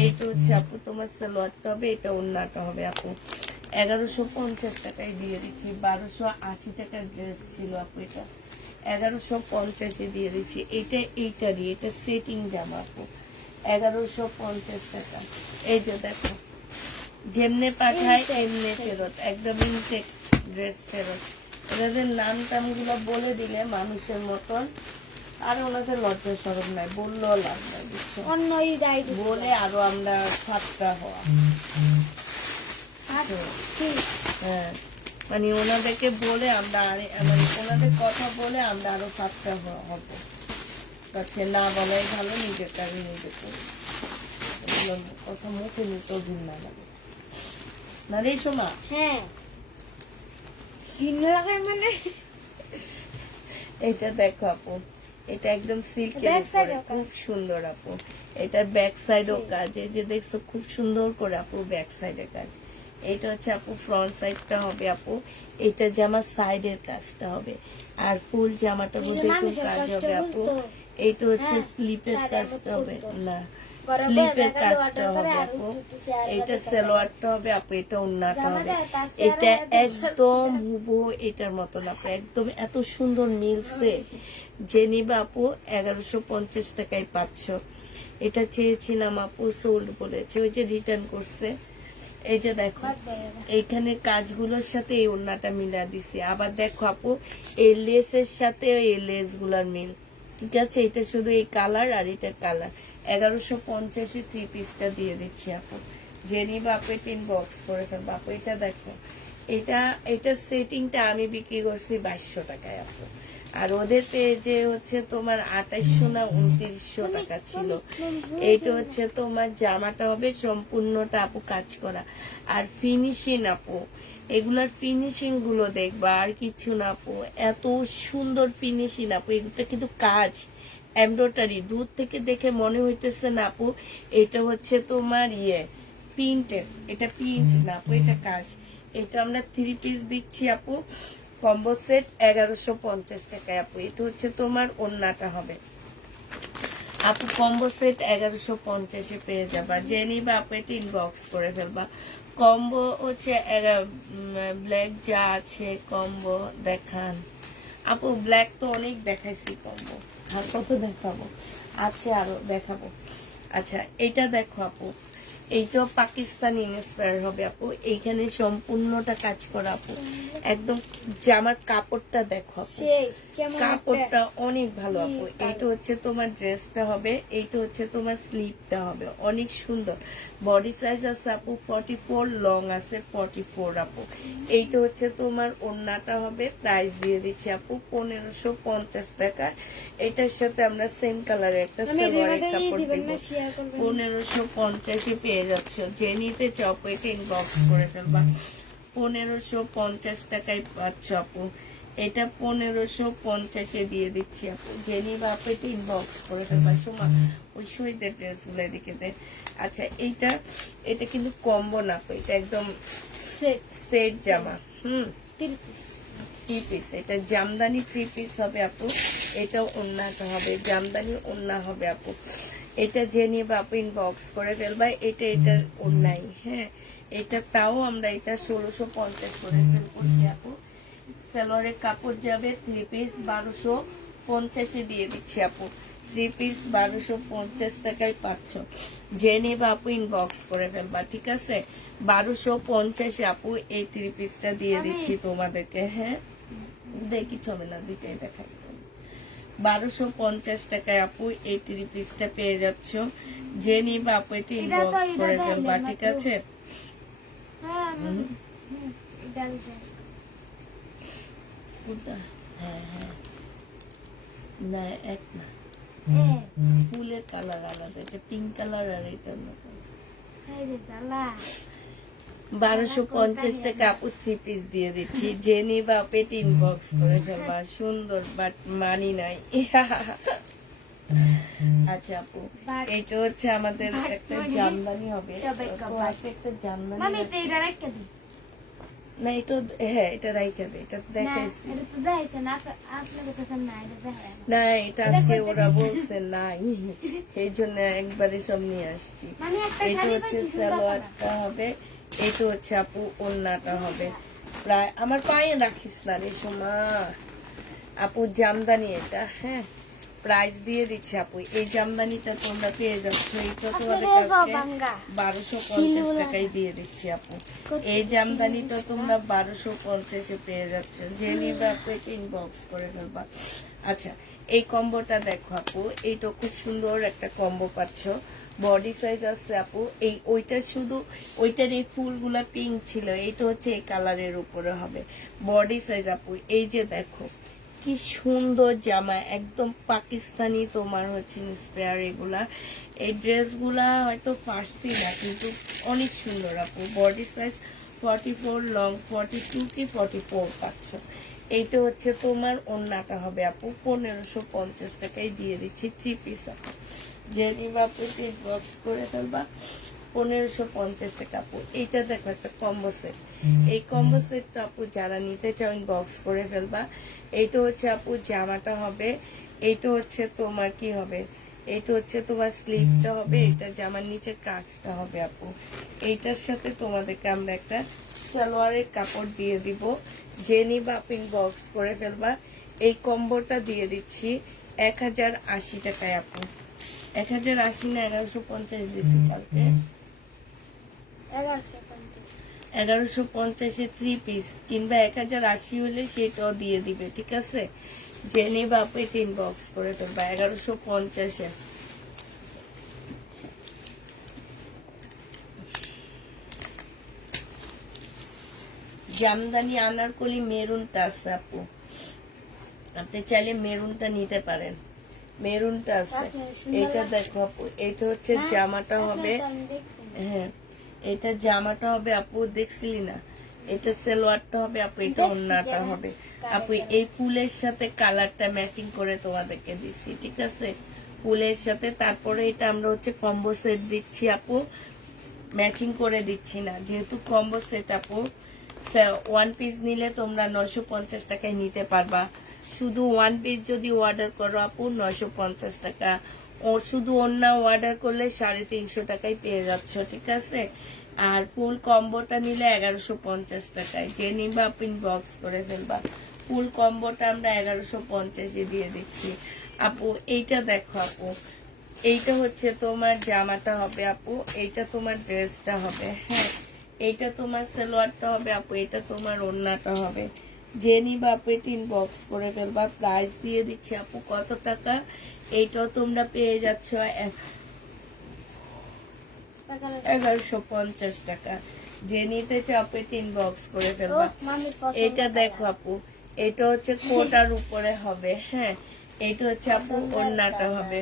এইটা হচ্ছে আপু তোমার সালোয়ারটা হবে, এটা ওড়নাটা হবে আপু। 1150 টাকায় দিয়ে দিচ্ছি। 1280 টাকার ড্রেস ছিল আপু, এটা 1150-এ দিয়ে দিচ্ছি। এইটারই এটা সেটিং জামা আপু, 1150 টাকা। এই যে দেখো, যেমনে পাঠায় এমনি ফেরত, একদম ইনটেক ড্রেস ফেরত। এদের নাম টাম গুলো বলে দিলে মানুষের মতন, আর ওনাদের লজ্জা সরম নাই, বললেও লাভ নাই, বুঝছো। বলে আরো আমরা সাতটা হওয়া। হ্যাঁ, মানে ওনাদেরকে বলে আমরা মানে ওনাদের কথা বলে আমরা আরো সাতটা হবো। না বলাই ভালো, নিজের কাজে নিজে করি। কথা মুখে নিতে ভিন্ন না লাগে না রে সোমা। হ্যাঁ, মানে এটা দেখো আপু, এটা একদম সিল্কের উপরে, খুব সুন্দর আপু। এটার ব্যাক সাইডও কাজ, এই যে দেখছো খুব সুন্দর করে আপু ব্যাক সাইডের কাজ। এটা হচ্ছে আপু ফ্রন্ট সাইডটা হবে আপু, এটা জামা সাইডের কাজটা হবে, আর ফুল জামাটার মধ্যে একটু কাজ হবে আপু। এইটা হচ্ছে স্লিপের কাজটা হবে, না স্লিপের কাজটা হবে আপু। এটা সালোয়ারটা হবে আপু, এটা ওড়নাটা হবে। এটা একদম হুবহু এটার মতন আপু, একদম এত সুন্দর মিলছে। যে নিবা আপু 1150 টাকায় পাচ্ছ। এটা চেয়েছিলাম আপু, সোল্ড বলেছে, ওই যে রিটার্ন করছে। এই যে দেখো এইখানে কাজগুলোর সাথে এই ওড়নাটা মিলা দিছি। আবার দেখো আপু এই লেসের সাথে এই লেস গুলার মিল, ঠিক আছে। এটা শুধু এই কালার আর এটা কালার। 1150-এ 3 পিসটা দিয়ে দিচ্ছি আপু। যে নিবা আপু 3 বক্স করে ফেলবো আপু। এটা দেখো, এটা সেটিংটা আমি বিক্রি করছি 2200 টাকায় আপু। আর ওদের পেজে হচ্ছে তোমার 2800 না 2900 টাকা ছিল। এইটা হচ্ছে তোমার জামাটা হবে সম্পূর্ণটা আপু কাজ করা, আর ফিনিশিং আপু, এগুলার ফিনিশিং গুলো দেখবা, আর কিছু না আপু, এত সুন্দর ফিনিশিং আপু। এগুলো কিন্তু কাজ এমব্রয়ডারি, দূর থেকে দেখে মনে হইতেছে না আপু এটা হচ্ছে তোমার প্রিন্টের। এটা প্রিন্ট না আপু, এটা কাজ। এটা আমরা 3 পিস দিচ্ছি আপু, কম্বো সেট 1150 টাকায় আপু। এটা হচ্ছে তোমার ওড়নাটা হবে আপু, কম্বো সেট 1150-এ পেয়ে যাবা। যে নিবা আপু এটা ইনবক্স করে ফেলবা। কম্বো হচ্ছে ব্ল্যাক যা আছে কম্বো দেখান আপু। ব্ল্যাক তো অনেক দেখাইছি কম্বো, আর কত দেখাবো, আছে আরো দেখাবো। আচ্ছা, এটা দেখো আপু, এইটাও পাকিস্তানি ইন্সপায়ার হবে আপু। এইখানে সম্পূর্ণটা কাজ করা আপু, একদম জামার কাপড়টা দেখো আপু, কাপড়টা অনেক ভালো আপু। এইটা হচ্ছে তোমার ড্রেসটা হবে, এইটা হচ্ছে তোমার স্লিপটা হবে, অনেক সুন্দর। বডি সাইজ আছে আপু 44, লং আছে 44 আপু। এইটা হচ্ছে তোমার ওড়নাটা হবে। প্রাইস দিয়ে দিচ্ছি আপু 1550 টাকা। এটার সাথে আমরা সেম কালারের একটা সালোয়ারের কাপড় দিব, 1550-এ পেয়ে পেয়ে যাচ্ছ। যে নিতে চাও আপু এটা ইনবক্স করে ফেলবা। 1550 টাকায় পাচ্ছ আপু। এটা 1550 দিয়ে দিচ্ছি আপু। যে নিবা আপু এটা ইনবক্স করে ফেলবা। সোমা ওই শহীদের ড্রেসগুলো এদিকে দে। আচ্ছা এটা কিন্তু কম্বো না আপু, এটা একদম সেট সেট জামা। 3 পিস। 3 পিস, এটা জামদানি 3 পিস হবে আপু। এটাও ওন্নাটা হবে জামদানি ওন্না হবে আপু। এটা যে নিয়ে আপু ইনবক্স করে ফেলবা। এটার ওন্নাই, হ্যাঁ এটা তাও আমরা এটা 1650 করে সেল করছি আপু। সালোয়ারের কাপড় যাবে 3 পিস 1250 দিয়ে দিচ্ছি আপু। 3 পিস 1250 টাকায় পাচ্ছ। যে নেবা আপু ইনবক্স করে ফেলবা, ঠিক আছে? 1250 আপু এই 3 পিসটা দিয়ে দিচ্ছি তোমাদেরকে। হ্যাঁ দেখি হবে না, দুইটাই দেখাই। 1250 টাকায় আপু এই 3 পিসটা পেয়ে যাচ্ছ। যে নিবা আপু এটা ইনবক্স করে ফেলবা, ঠিক আছে? হ্যাঁ ডাল কোনটা? হ্যাঁ হ্যাঁ, না এক না, ফুলের কালার আলাদা, এটা পিঙ্ক কালার আর এটার মতো। 1250 টাকা আপু 3 পিস দিয়ে দিচ্ছি। যে নিবা আপু এটা ইনবক্স করে ফেলবা। সুন্দর বাট মানি নাই। আচ্ছা আপু এটা হচ্ছে আমাদের একটা জামদানি হবে, একটা জামদানি মামি তো এটা রাখতে দি না, এটা হ্যাঁ এটা রাইখা দে, এটা দেখাইছি এটা তো দেখাইছেন আপনাদের কাছে না, এটা দেখায় না, এটা আজকে ওরা বলছে নাই, এই জন্য একবারে সব নিয়ে আসছি। মানে একটা এটা শাড়ি হচ্ছে পাইছি সালোয়ারটা হবে, এটা হচ্ছে আপু ওড়নাটা হবে। প্রায় আমার পায়ে রাখিস না রে সোমা। আপু জামদানি এটা, হ্যাঁ প্রাইস দিয়ে দিচ্ছে আপু। এই জামদানিটা তোমরা পেয়ে যাচ্ছ, এইটা তোমাদের কাছে 1250 টাকায় দিয়ে দিচ্ছি আপু। এই জামদানিটা তোমরা 1250 পেয়ে যাচ্ছ। যে নিবে আপু এটা ইনবক্স করে ফেলবা। আচ্ছা এই কম্বোটা দেখো আপু, এইটা খুব সুন্দর একটা কম্বো পাচ্ছ। বডি সাইজ আছে আপু। এই ওইটা শুধু ওইটার এই ফুলগুলা পিঙ্ক ছিল, এইটা হচ্ছে এই কালারের উপরে হবে। বডি সাইজ আপু এই যে দেখো কি সুন্দর জামা, একদম পাকিস্তানি তোমার হচ্ছে ইন্সপায়ার এগুলা। এই ড্রেসগুলা হয়তো ফার্সি না কিন্তু অনেক সুন্দর আপু। বডি সাইজ 44, লং 42 কি 44 পাচ্ছ। এইটা হচ্ছে তোমার ওড়নাটা হবে আপু। 1550 টাকায় দিয়ে দিচ্ছি 3 পিস আপু। যে নিবা আপু বক্স করে ফেলবা। 1550 টাকা আপু। এইটা দেখো একটা কম্বো সেট। এই কম্বো সেটটা আপু যারা নিতে চাও বক্স করে ফেলবা। এইটা হচ্ছে আপু জামাটা হবে, এইটা হচ্ছে তোমার কি হবে, এইটা হচ্ছে তোমার স্লিভটা হবে, এটা জামার নিচের কাজটা হবে আপু। এইটার সাথে তোমাদেরকে আমরা একটা সালোয়ারের কাপড় দিয়ে দিব। যে নিবা আপু বক্স করে ফেলবা। এই কম্বোটা দিয়ে দিচ্ছি 1080 টাকায় আপু। 1080 না 1150 দিচ্ছি কালকে। 1150 3 পিস কিংবা 1080 হলে সেটাও দিয়ে দিবে, ঠিক আছে? যে নেবা আপু এটা ইনবক্স করে ফেলবা। 1150 জামদানি আনারকলি মেরুনটা আছে আপু, আপনি চাইলে মেরুনটা নিতে পারেন। মেরুনটা আছে। এটা দেখো আপু, এটা হচ্ছে জামাটা হবে, হ্যাঁ এটা জামাটা হবে আপু, দেখছিলি না? এটা সালোয়ারটা হবে আপু, এটা ওড়নাটা হবে আপু। এই ফুলের সাথে কালারটা ম্যাচিং করে তোমাদেরকে দিচ্ছি, ঠিক আছে? ফুলের সাথে তারপরে এটা আমরা হচ্ছে কম্বো সেট দিচ্ছি আপু, ম্যাচিং করে দিচ্ছি না, যেহেতু কম্বো সেট আপু। 1 পিস নিলে তোমরা 950 টাকায় নিতে পারবা। শুধু 1 পিস যদি অর্ডার করো আপু 950 টাকা। ও শুধু ওড়না অর্ডার করলে 350 টাকায় পেয়ে যাচ্ছ, ঠিক আছে? আর ফুল কম্বোটা নিলে 1150 টাকায়। যে নিবা আপু বক্স করে ফেলবা। ফুল কম্বোটা আমরা 1150 দিয়ে দিচ্ছি আপু। এইটা দেখো আপু, এইটা হচ্ছে তোমার জামাটা হবে আপু, এইটা তোমার ড্রেসটা হবে, হ্যাঁ এইটা তোমার সালোয়ারটা হবে আপু, এটা তোমার ওড়নাটা হবে। যে নিবা আপু এটা ইনবক্স করে ফেলবা। প্রাইস দিয়ে দিচ্ছি আপু কত টাকা, এইটাও তোমরা পেয়ে যাচ্ছ 1150 টাকা। যে নিতে চাও আপু এটা ইনবক্স করে ফেলবা। এটা দেখো আপু, এটা হচ্ছে কোটার উপরে হবে, হ্যাঁ এইটা হচ্ছে আপু ওড়নাটা হবে।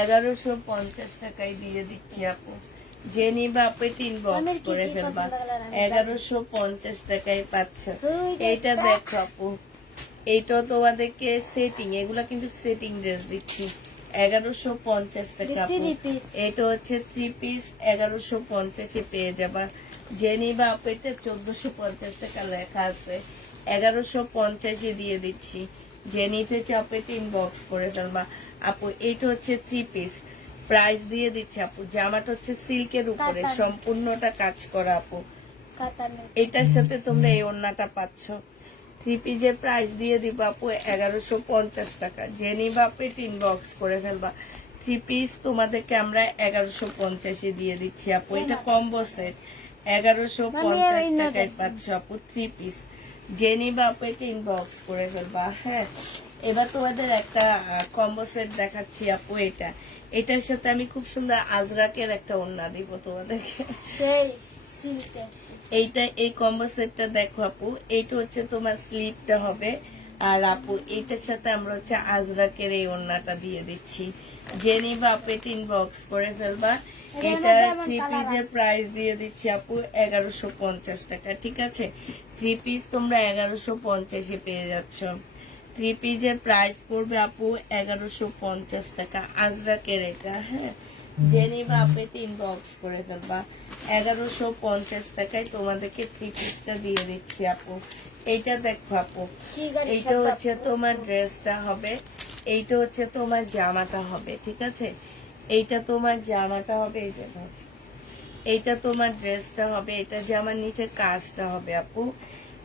1150 টাকায় দিয়ে দিচ্ছি আপু। যে নিবা আপু এটা ইনবক্স আমার কি করে কি ফেলবা। পছন্দ কালার আমি 1150 টাকায় পাচ্ছ। ওইটা এইটা দেখো আপু, এইটা তোমাদেরকে সেটিং, এগুলা কিন্তু সেটিং ড্রেস দিচ্ছি 1150 টাকা আপু। Three piece। এটা হচ্ছে 3 পিস 1150 এ পেয়ে যাবা। যে নিবা আপু এটা 1450 টাকা লেখা আছে, 1150 এ দিয়ে দিচ্ছি। যে নিতে চাপে ইনবক্স করে ফেলবা আপু। এইটা হচ্ছে 3 পিস, প্রাইস দিয়ে দিচ্ছি আপু। জামাটা হচ্ছে সিল্কের উপরে, কাতান। সম্পূর্ণটা কাজ করা আপু। কাতানের। এটার সাথে তোমরা এই ওড়নাটা পাচ্ছ। 3 পিসের প্রাইস দিয়ে দিব আপু 1150 টাকা। যে নিবা আপু ইনবক্স করে ফেলবা। 3 পিস তোমাদেরকে আমরা 1150 এ দিয়ে দিচ্ছি আপু। এটা কম্বো সেট 1150 টাকায় পাচ্ছ আপু 3 পিস। যে নিবা আপু ইনবক্স করে ফেলবা। হ্যাঁ, এবার তোমাদের একটা কম্বো সেট দেখাচ্ছি আপু। এটার সাথে আমি খুব সুন্দর আজরাকের একটা ওড়না দিব তোমাদেরকে। সেই সিল্কের। এইটা এই কম্বো সেটটা দেখো আপু, এইটা হচ্ছে তোমার স্লিপটা হবে। আর আপু এইটার সাথে আমরা হচ্ছে আজরাকের এই ওড়নাটা দিয়ে দিচ্ছি। যে নিবা আপু ইনবক্স করে ফেলবা। এটা 3 পিসের প্রাইস দিয়ে দিচ্ছি আপু 1150 টাকা। ঠিক আছে, 3 পিস তোমরা 1150 এ পেয়ে যাচ্ছ। 3 পিসের প্রাইস পড়বে আপু 1150 টাকা আজরাকের এটা। হ্যাঁ, যে নিবা আপু ইনবক্স করে ফেলবা। 1150 টাকায় তোমাদেরকে 3 পিসটা দিয়ে দিচ্ছি আপু। এইটা দেখো আপু, কি গাড়ি এইটা সাথে হচ্ছে তোমার ড্রেসটা হবে, এইটা হচ্ছে তোমার জামাটা হবে। ঠিক আছে, এইটা তোমার জামাটা হবে, এই যে দেখো। এইটা তোমার ড্রেসটা হবে, এটা জামার নিচে কাজটা হবে আপু।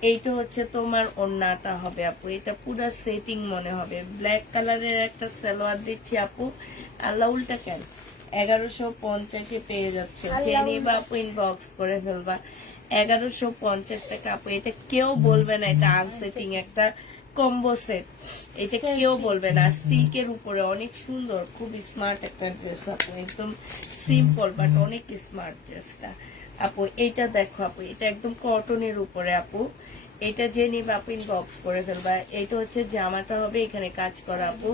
এইটা হচ্ছে তোমার ওড়নাটা হবে আপু। এটা পুরো সেটিং মনে হবে। ব্ল্যাক কালারের একটা সালোয়ার দিচ্ছি আপু। আল্লাহ উল্টা কেন, 1150 এ পেয়ে যাচ্ছে। যে নিবা আপু ইনবক্স করে ফেলবা। 1150 টাকা আপু। এটা কেউ বলবে না এটা আনসেটিং একটা কম্বো সেট, এটা কেউ বলবে না। সিল্কের উপরে অনেক সুন্দর, খুব স্মার্ট একটা ড্রেস আপু। একদম সিম্পল বাট অনেক স্মার্ট ড্রেসটা আপু। এইটা দেখো আপু, এটা একদম কটনের উপরে আপু। এটা যে নিবা আপু ইনবক্স করে ফেলবা। এইটা হচ্ছে জামাটা হবে, এখানে কাজ করা আপু।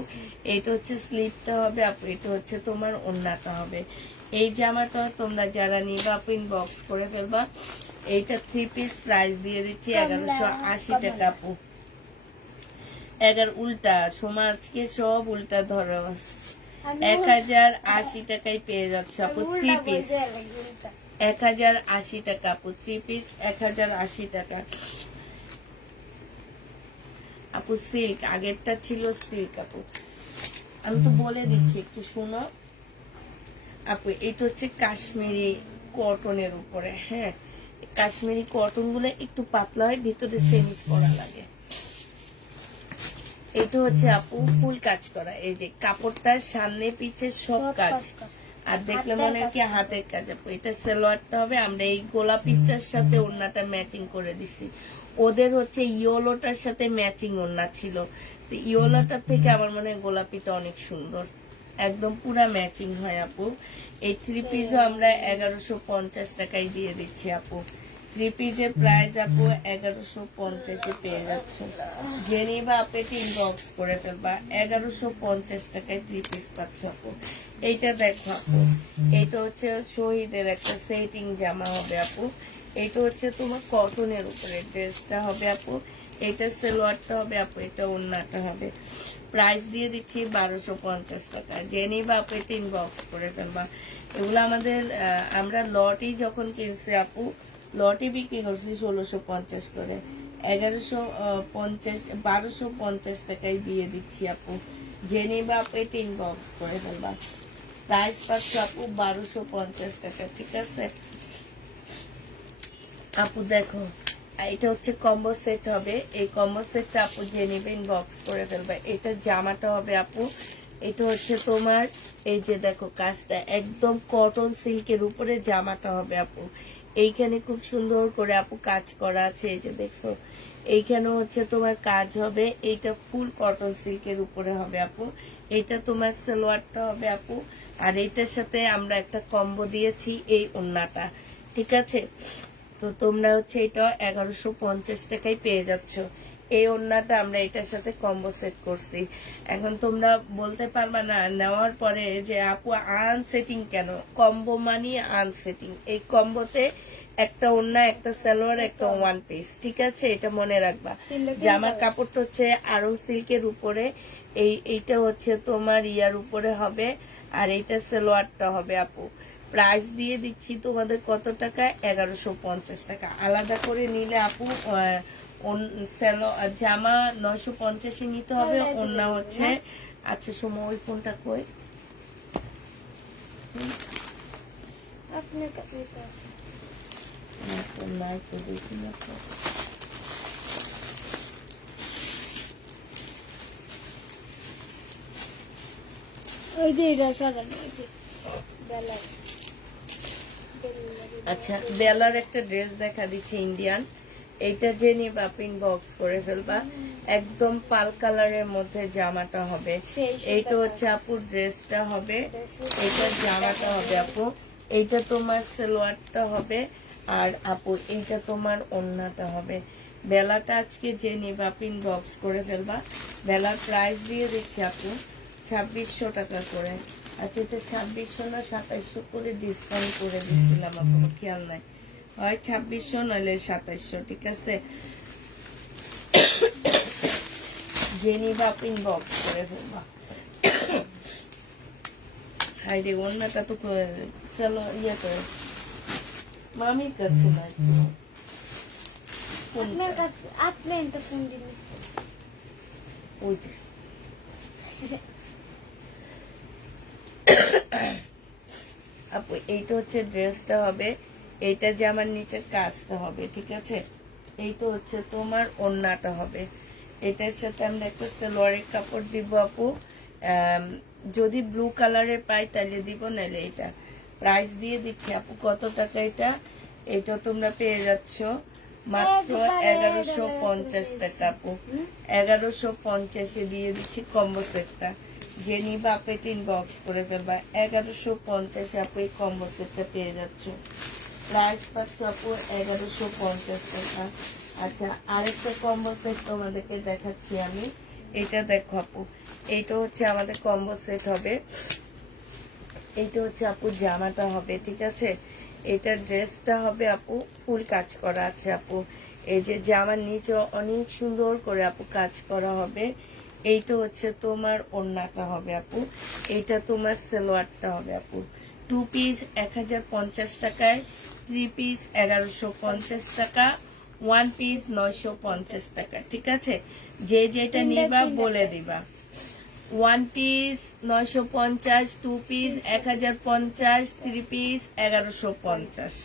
এইটা হচ্ছে স্লিপটা হবে আপু। এটা হচ্ছে তোমার ওড়নাটা হবে। এই জামাটা তোমরা যারা নিবা আপু ইনবক্স করে ফেলবা। এইটা 3 পিস প্রাইস দিয়ে দিচ্ছি 1180 টাকা আপু। উল্টা সমাজকে সব উল্টা ধরো। 1080 টাকায় পেয়ে যাচ্ছে আপু 3 পিস। 1080 টাকা আপু 3 পিস 1080 টাকা আপু। সিল্ক আগেরটা ছিল সিল্ক আপু। আমি তো বলে দিচ্ছি, একটু শুনো আপু। এটা হচ্ছে কাশ্মীরি কটনের উপরে। হ্যাঁ, কাশ্মীরি কটন গুলো একটু পাতলা হয়, ভিতরে সেমিস করা লাগে। এটা হচ্ছে আপু ফুল কাজ করা। এই যে কাপড়টার সামনে পিছে সব কাজ, আর দেখলে মনে হয় কি হাতের কাজ আপু। এটা সালোয়ারটা হবে, আমরা এই গোলাপিটার সাথে ওড়নাটা ম্যাচিং করে দিছি। ওদের হচ্ছে ইয়োলোটার সাথে ম্যাচিং ওড়না ছিল, তো ইয়োলোটার থেকে আমার মনে হয় গোলাপিটা অনেক সুন্দর, একদম পুরা ম্যাচিং হয় আপু। এই 3 পিসও আমরা 1150 টাকায় দিয়ে দিচ্ছি আপু। 3 পিসের প্রাইস আপু 1150 এ পেয়ে যাচ্ছ। যে নিবা আপু ইনবক্স করে ফেলবা। 1150 টাকায় 3 পিস পাচ্ছ আপু। এইটা দেখো আপু, এইটা হচ্ছে শহীদের একটা সেটিং জামা হবে আপু। এইটা হচ্ছে তোমার কটনের উপরে ড্রেসটা হবে আপু। এটা সালোয়ারটা হবে আপু, এটা ওড়নাটা হবে। প্রাইস দিয়ে দিচ্ছি 1250 টাকা। যে নিবা আপু ইনবক্স করে ফেলবা। এগুলো আমাদের আমরা লটই যখন কিনছি আপু, লটই বিক্রি করছি 1650 করে। 1250 টাকায় দিয়ে দিচ্ছি আপু। যে নিবা আপু ইনবক্স করে ফেলবা। প্রাইস পাচ্ছ আপু 1250 টাকা। ঠিক আছে আপু, দেখো এটা হচ্ছে কম্বো সেট হবে। এই কম্বো সেটটা আপু যে নিবে ইনবক্স করে ফেলবে। এটা জামাটা হবে আপু। এটা হচ্ছে তোমার এই যে দেখো কাজটা একদম কটন সিল্কের উপরে জামাটা হবে আপু। এইখানে খুব সুন্দর করে আপু কাজ করা আছে, এই যে দেখছো। এইখানে হচ্ছে তোমার কাজ হবে। এইটা ফুল কটন সিল্কের উপরে হবে আপু। এটা তোমার সালোয়ারটা হবে আপু। আর এটার সাথে আমরা একটা কম্বো দিয়েছি এই ওড়নাটা। ঠিক আছে, তো তোমরা হচ্ছে এটা 1150 টাকায় পেয়ে যাচ্ছ। এই ওড়নাটা আমরা এটার সাথে কম্বো সেট করছি। এখন তোমরা বলতে পারবা না নেওয়ার পরে যে আপু আনসেটিং কেন, কম্বো মানে আনসেটিং। এই কম্বোতে একটা ওড়না, একটা সালোয়ার, একটা ওয়ান পিস, ঠিক আছে? এটা মনে রাখবা। জামার কাপড়টা হচ্ছে আরং সিল্কের উপরে, এইটা হচ্ছে তোমার ইয়ার উপরে হবে, আর এইটা সালোয়ারটা হবে আপু। প্রাইস দিয়ে দিচ্ছি তোমাদের কত টাকা? 1150 টাকা। আলাদা করে নিলে আপু জামা 950 নিতে হবে, ওড়না হচ্ছে, আচ্ছা সময় ওই ফোনটা কই আপনার কাছে আছে। নাই তো, দেখি না তো। ওই যে এটা সরানো, ওই যে বেলা। আচ্ছা বেলার একটা ড্রেস দেখা দিচ্ছে ইন্ডিয়ান, এইটা যে নিবা ইনবক্স করে ফেলবা। একদম পাল কালারের মধ্যে জামাটা হবে, এইটা হচ্ছে আপু ড্রেসটা হবে, এইটা জামাটা হবে আপু, এইটা তোমার সালোয়ারটা হবে, আর আপু এইটা তোমার ওড়নাটা হবে। বেলাটা আজকে যে নিবা ইনবক্স করে ফেলবা। বেলার প্রাইস দিয়ে দিচ্ছি আপু 2600 টাকা করে। আচ্ছা এটা 2600 না 2700 করে ডিসকাউন্ট করে দিচ্ছিলাম, আপনার খেয়াল নাই, হয় 2600 নইলে 2700, ঠিক আছে? জেনিবা ইনবক্স করে ফেলবা। হাই রে ওন্নাটা তো চলো ইয়ে করে মামির কাছে না একটু। আপনার কাছে, আপনি তো ফোন জিনিস ওই যে আপু এইটা হচ্ছে ড্রেসটা হবে, এইটা যে আমার নিচের কাজটা হবে, ঠিক আছে? এইটা হচ্ছে তোমার ওড়নাটা হবে, এটার সাথে আমরা একটা সালোয়ারের কাপড় দিব আপু। যদি ব্লু কালারের পাই তাহলে দিব, নাহলে এটা। প্রাইস দিয়ে দিচ্ছি আপু কত টাকা এটা? এটা তোমরা পেয়ে যাচ্ছ মাত্র 1150 টাকা আপু। 1150 দিয়ে দিচ্ছি কম্বো সেটটা। যে নিবা পেট ইনবক্স করে ফেলবা। 1150 আপু এই কম্বো সেটটা পেয়ে যাচ্ছ। প্রাইস পাচ্ছ আপু 1150 টাকা। আচ্ছা আরেকটা কম্বো সেট তোমাদেরকে দেখাচ্ছি আমি। এটা দেখো আপু, এইটা হচ্ছে আমাদের কম্বো সেট হবে। এইটা হচ্ছে আপু জামাটা হবে, ঠিক আছে? এটা ড্রেসটা হবে আপু, ফুল কাজ করা আছে আপু। এই যে জামার নিচে অনেক সুন্দর করে আপু কাজ করা হবে। এইটা হচ্ছে তোমার ওড়নাটা হবে আপু, এইটা তোমার সালোয়ারটা হবে আপু। 2 পিস 1050 টাকায়, 3 পিস 1150 টাকা, 1 পিস 950 টাকা, ঠিক আছে? যে যেটা নিবা বলে দিবা। 1 পিস 950, 2 পিস 1050, 3 পিস 1150।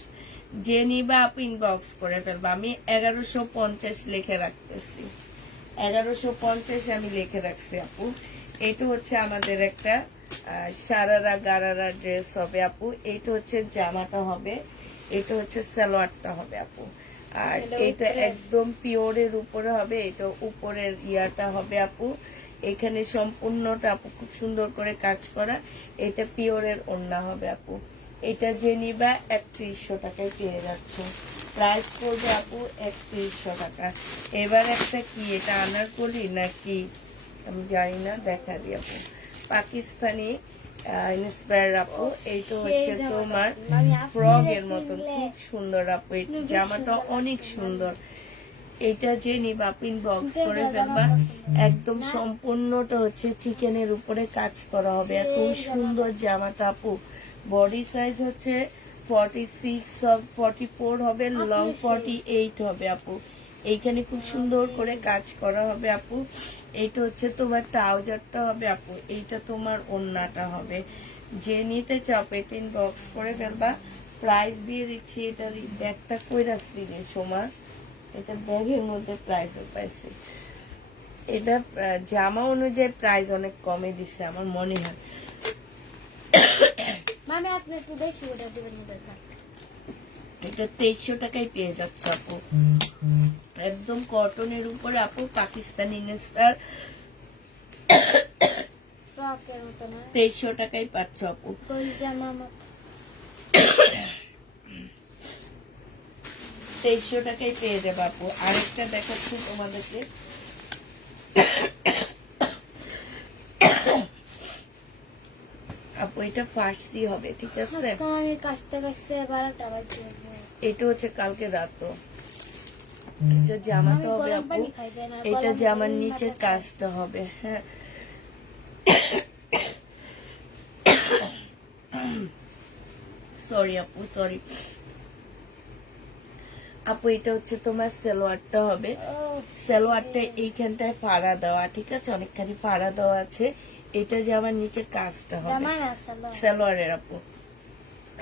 যে নিবা আপনি ইনবক্স করে ফেলবা। আমি 1150 লিখে রাখতেছি, 1150 আমি লিখে রাখছি আপু। এটা হচ্ছে আমাদের একটা সারারা গারারা ড্রেস হবে আপু। এইটা হচ্ছে জামাটা হবে, এটা হচ্ছে সালোয়ারটা হবে আপু। আর এটা একদম পিওরের উপরে হবে, এটা উপরের ইয়াটা হবে আপু। এখানে সম্পূর্ণটা আপু খুব সুন্দর করে কাজ করা, এটা পিওরের ওড়না হবে আপু। এটা যে নিবা 3100 টাকায় পেয়ে যাচ্ছ। প্রাইস পড়বে আপু 3100 টাকা। এবার একটা কি, এটা আনারকলি নাকি আমি জানি না, দেখা দিই আপু। পাকিস্তানি ইন্সপায়ার আপু। এইটা হচ্ছে তোমার ফ্রক এর মতন, খুব সুন্দর আপু। এই জামাটা অনেক সুন্দর। এটা যে নিবা আপু ইনবক্স করে ফেলবা। একদম সম্পূর্ণটা হচ্ছে চিকেনের উপরে কাজ করা হবে, এত সুন্দর জামাটা আপু। বডি সাইজ হচ্ছে 46 44 হবে, লং 48 হবে আপু। এইখানে খুব সুন্দর করে কাজ করা হবে আপু। এইটা হচ্ছে তোমার ট্রাউজারটা হবে আপু, এইটা তোমার ওড়নাটা হবে। যে নিতে চাও পেট ইনবক্স করে ফেলবা। প্রাইস দিয়ে দিচ্ছি, এটার ব্যাগটা কই রাখছি রে সোমা, এটা ব্যাগের মধ্যে প্রাইস পাইছি। এটা জামা অনুযায়ী প্রাইস অনেক কমে দিচ্ছে আমার মনে হয়। মানে আপনি একটু বেশি করে দিবেন দরকার। এটা 2300 টাকায় পেয়ে যাচ্ছে আপু, একদম কটনের উপরে আপু, পাকিস্তানি ইনস্টার। ফ্রকের মতো না, 2300 টাকায় পাচ্ছ আপু। কোন জামা মতো 2300 টাকায় পেয়ে যাবে আপু। আরেকটা দেখাচ্ছি তোমাদেরকে, আপু এটা ফার্সি হবে, ঠিক আছে? আজকে আমি কাশতে কাশতে 12টা বাজে। এটা হচ্ছে কালকে রাতও। এটা জামাটা হবে গরম আপু, পানি খাইবেন আর এটা গরম জামার পানি নিচে মাথায় কাজটা হবে, হ্যাঁ। সরি আপু, সরি আপু। এটা হচ্ছে তোমার সালোয়ারটা হবে। ও, সালোয়ারটা এইখানটায় ফাড়া দেওয়া, ঠিক আছে, অনেকখানি ফাড়া দেওয়া আছে। এটা যে আমার নিচে কাজটা হবে জামা না সালোয়ার। সালোয়ারের আপু।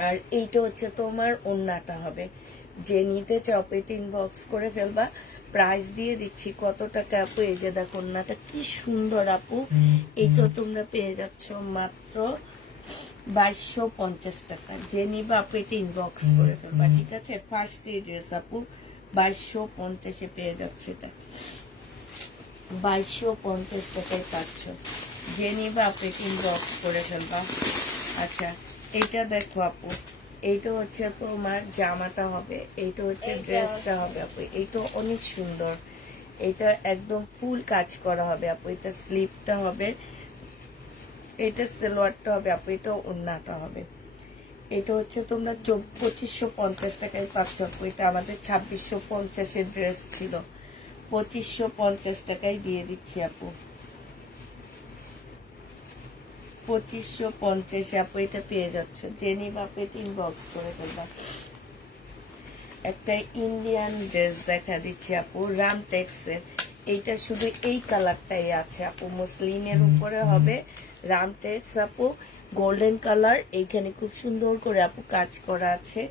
আর এইটা হচ্ছে তোমার ওড়নাটা হবে। যে নিতে চাও পেট ইনবক্স করে ফেলবা। প্রাইস দিয়ে দিচ্ছি কত টাকা আপু, এই যে দেখো ওড়নাটা কি সুন্দর আপু। এইটা তোমরা পেয়ে যাচ্ছ মাত্র 2250 টাকা। যে নিবা আপু এটা ইনবক্স করে ফেলবা, ঠিক আছে? ফার্স্ট ড্রেস আপু 2250 পেয়ে যাচ্ছে। এটা 2250 টাকায় পাচ্ছ। যে নিবা আপু এটা ইনবক্স করে ফেলবা। আচ্ছা, এইটা দেখো আপু, এইটা হচ্ছে তোমার জামাটা হবে, এইটা হচ্ছে ড্রেসটা হবে আপু। এইটা অনেক সুন্দর, এটা একদম ফুল কাজ করা হবে আপু। এটা স্লিপটা হবে, এটা সালোয়ারটা হবে আপু, এটা ওড়নাটা হবে। এটা হচ্ছে তোমরা 2550 টাকায় পাচ্ছ আপু। এটা আমাদের 2650 ড্রেস ছিল, 2550 টাকায় দিয়ে দিচ্ছি আপু। 2550 আপু এটা পেয়ে যাচ্ছ। যে নিবা আপু এটা ইনবক্স করে ফেলবা। একটা ইন্ডিয়ান ড্রেস দেখা দিচ্ছি আপু, রামটেক্সের। এইটা শুধু এই কালারটাই আছে আপু, মসলিনের উপরে হবে, রামটেক্স আপু, গোল্ডেন কালার। এইখানে খুব সুন্দর করে আপু কাজ করা আছে।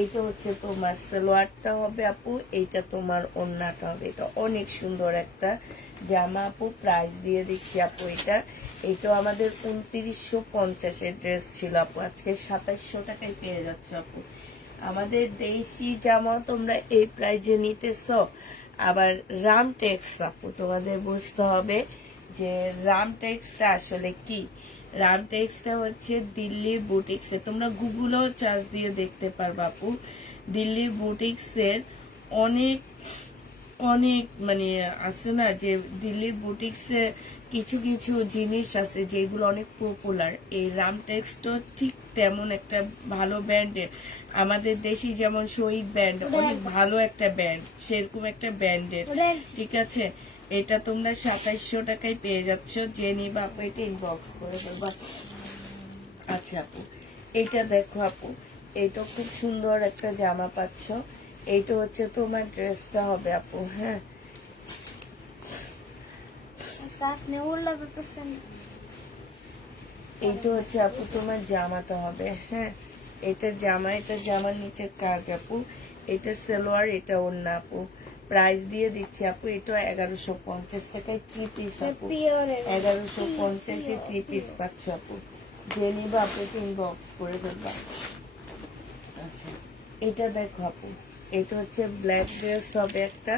এইটা হচ্ছে তোমার সালোয়ারটা হবে আপু, এইটা তোমার ওড়নাটা হবে। এটা অনেক সুন্দর একটা জামা আপু। প্রাইস দিয়ে দিচ্ছি আপু এটা, এইটা আমাদের 2950 ড্রেস ছিল আপু, আজকে 2700 টাকায় পেয়ে যাচ্ছে আপু। আমাদের দেশি জামা তোমরা এই প্রাইজে নিতেছ। আবার রামটেক্স আপু তোমাদের বুঝতে হবে যে রামটেক্সটা আসলে কি। রামটেক্সটা হচ্ছে দিল্লির বুটিক্সে, তোমরা গুগলেও চার্জ দিয়ে দেখতে পারবা আপু। দিল্লির বুটিক্সের অনেক অনেক মানে আছে না, যে দিল্লির বুটিক্সে কিছু কিছু জিনিস আছে যেগুলো অনেক পপুলার। এই রামটেক্সটা ঠিক তেমন একটা ভালো ব্র্যান্ডের। আমাদের দেশি যেমন শহীদ ব্র্যান্ড অনেক ভালো একটা ব্র্যান্ড, সেরকম একটা ব্র্যান্ডের, ঠিক আছে? এটা তোমরা 2700 টাকায় পেয়ে যাচ্ছ। যে নিবা আপু এটা ইনবক্স করে ফেলবা। আচ্ছা আপু, এইটা দেখো আপু, এইটা খুব সুন্দর একটা জামা পাচ্ছ। এইটা হচ্ছে তোমার ড্রেসটা হবে আপু, হ্যাঁ। আজকে আপনি উল্লা করতেছেন। এইটা হচ্ছে আপু তোমার জামাটা হবে, হ্যাঁ। এটা জামা, এটা জামার নিচের কাজ আপু। এটা সালোয়ার, এটা ওড়না আপু। প্রাইস দিয়ে দিচ্ছি আপু, এটা 1150 টাকায় 3 পিস আপু। 1150 3 পিস পাচ্ছ আপু। যে নিবা আপু এটা ইনবক্স করে ফেলবা। আচ্ছা, এটা দেখো আপু, এটা হচ্ছে ব্ল্যাক ড্রেস হবে একটা।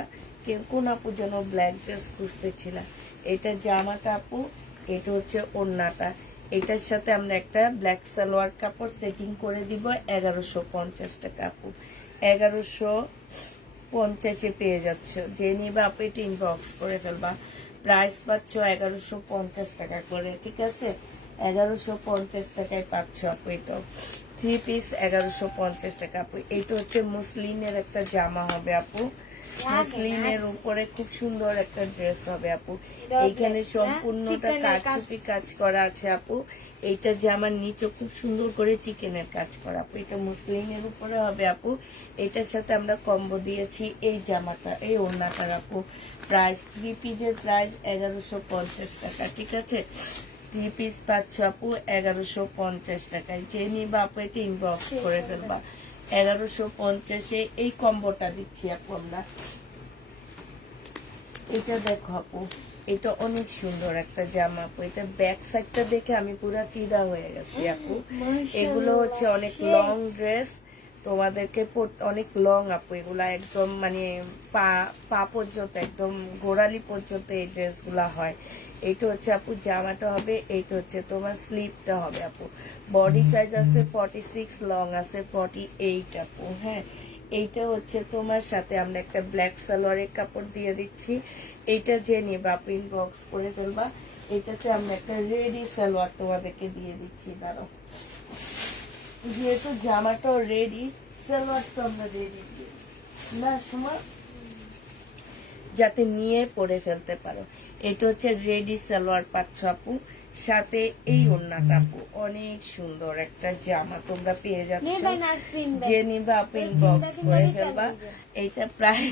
কোন আপু যেন ব্ল্যাক ড্রেস খুঁজতেছিল। এটা জামাটা আপু, এটা হচ্ছে ওড়নাটা। এটার সাথে আমরা একটা ব্ল্যাক সালোয়ার কাপড় সেটিং করে দিব 1150 টাকা আপু। 1150 পেয়ে যাচ্ছ। যে নিবা আপু এটা ইনবক্স করে ফেলবা। প্রাইস পাচ্ছ 1150 টাকা করে, ঠিক আছে? 1150 টাকায় পাচ্ছ আপু। এটা 3 পিস 1150 টাকা আপু। এটা হচ্ছে মুসলিনের একটা জামা হবে আপু, মুসলিনের উপরে খুব সুন্দর একটা ড্রেস হবে আপু। এইখানে সম্পূর্ণটা কারচুপি কাজ করা আছে আপু। এইটা জামার নিচে খুব সুন্দর করে চিকেনের কাজ করা আপু। এটা মুসলিনের উপরে হবে আপু। এটার সাথে আমরা কম্বো দিয়েছি এই জামাটা, এই ওড়নাটার আপু। প্রাইস 3 পিসের প্রাইস 1150 টাকা, ঠিক আছে? 3 পিস পাচ্ছ আপু 1150 টাকায়। যে নিবা আপু এটা ইনবক্স করে ফেলবা। 1150 এই কম্বোটা দিচ্ছি আপু আমরা। এটা দেখো আপু, এটা অনেক সুন্দর একটা জামা আপু। এটা ব্যাক সাইডটা দেখে আমি পুরো ফিদা হয়ে গেছি আপু। এগুলো হচ্ছে অনেক লং ড্রেস, তোমাদেরকে অনেক লং আপু। এগুলা একদম মানে পা পর্যন্ত, একদম গোড়ালি পর্যন্ত এই ড্রেসগুলা হয়। এইটা হচ্ছে আপু জামাটা হবে, এইটা হচ্ছে তোমার স্লিপটা হবে আপু। বডি সাইজ আছে 46, লং আছে 48 আপু, হ্যাঁ। এইটা হচ্ছে তোমার সাথে আমরা একটা ব্ল্যাক সালোয়ারের কাপড় দিয়ে দিচ্ছি। এইটা যে নিবা আপু ইনবক্স করে ফেলবা। এটাতে আমরা একটা রেডি সালোয়ার তোমাদেরকে দিয়ে দিচ্ছি। দাঁড়াও, যেহেতু জামাটাও রেডি, সালোয়ারটা আমরা রেডি দিই না সময়, যাতে নিয়ে পরে ফেলতে পারো। এটা হচ্ছে রেডি সালোয়ার পাচ্ছ আপু, সাথে এই ওড়নাটা আপু অনেক সুন্দর একটা জামা তোমরা পেয়ে যাচ্ছ। নেবেন আর কিনবেন। যে নিবা আপু ইনবক্স করে ফেলবা। এটা প্রায়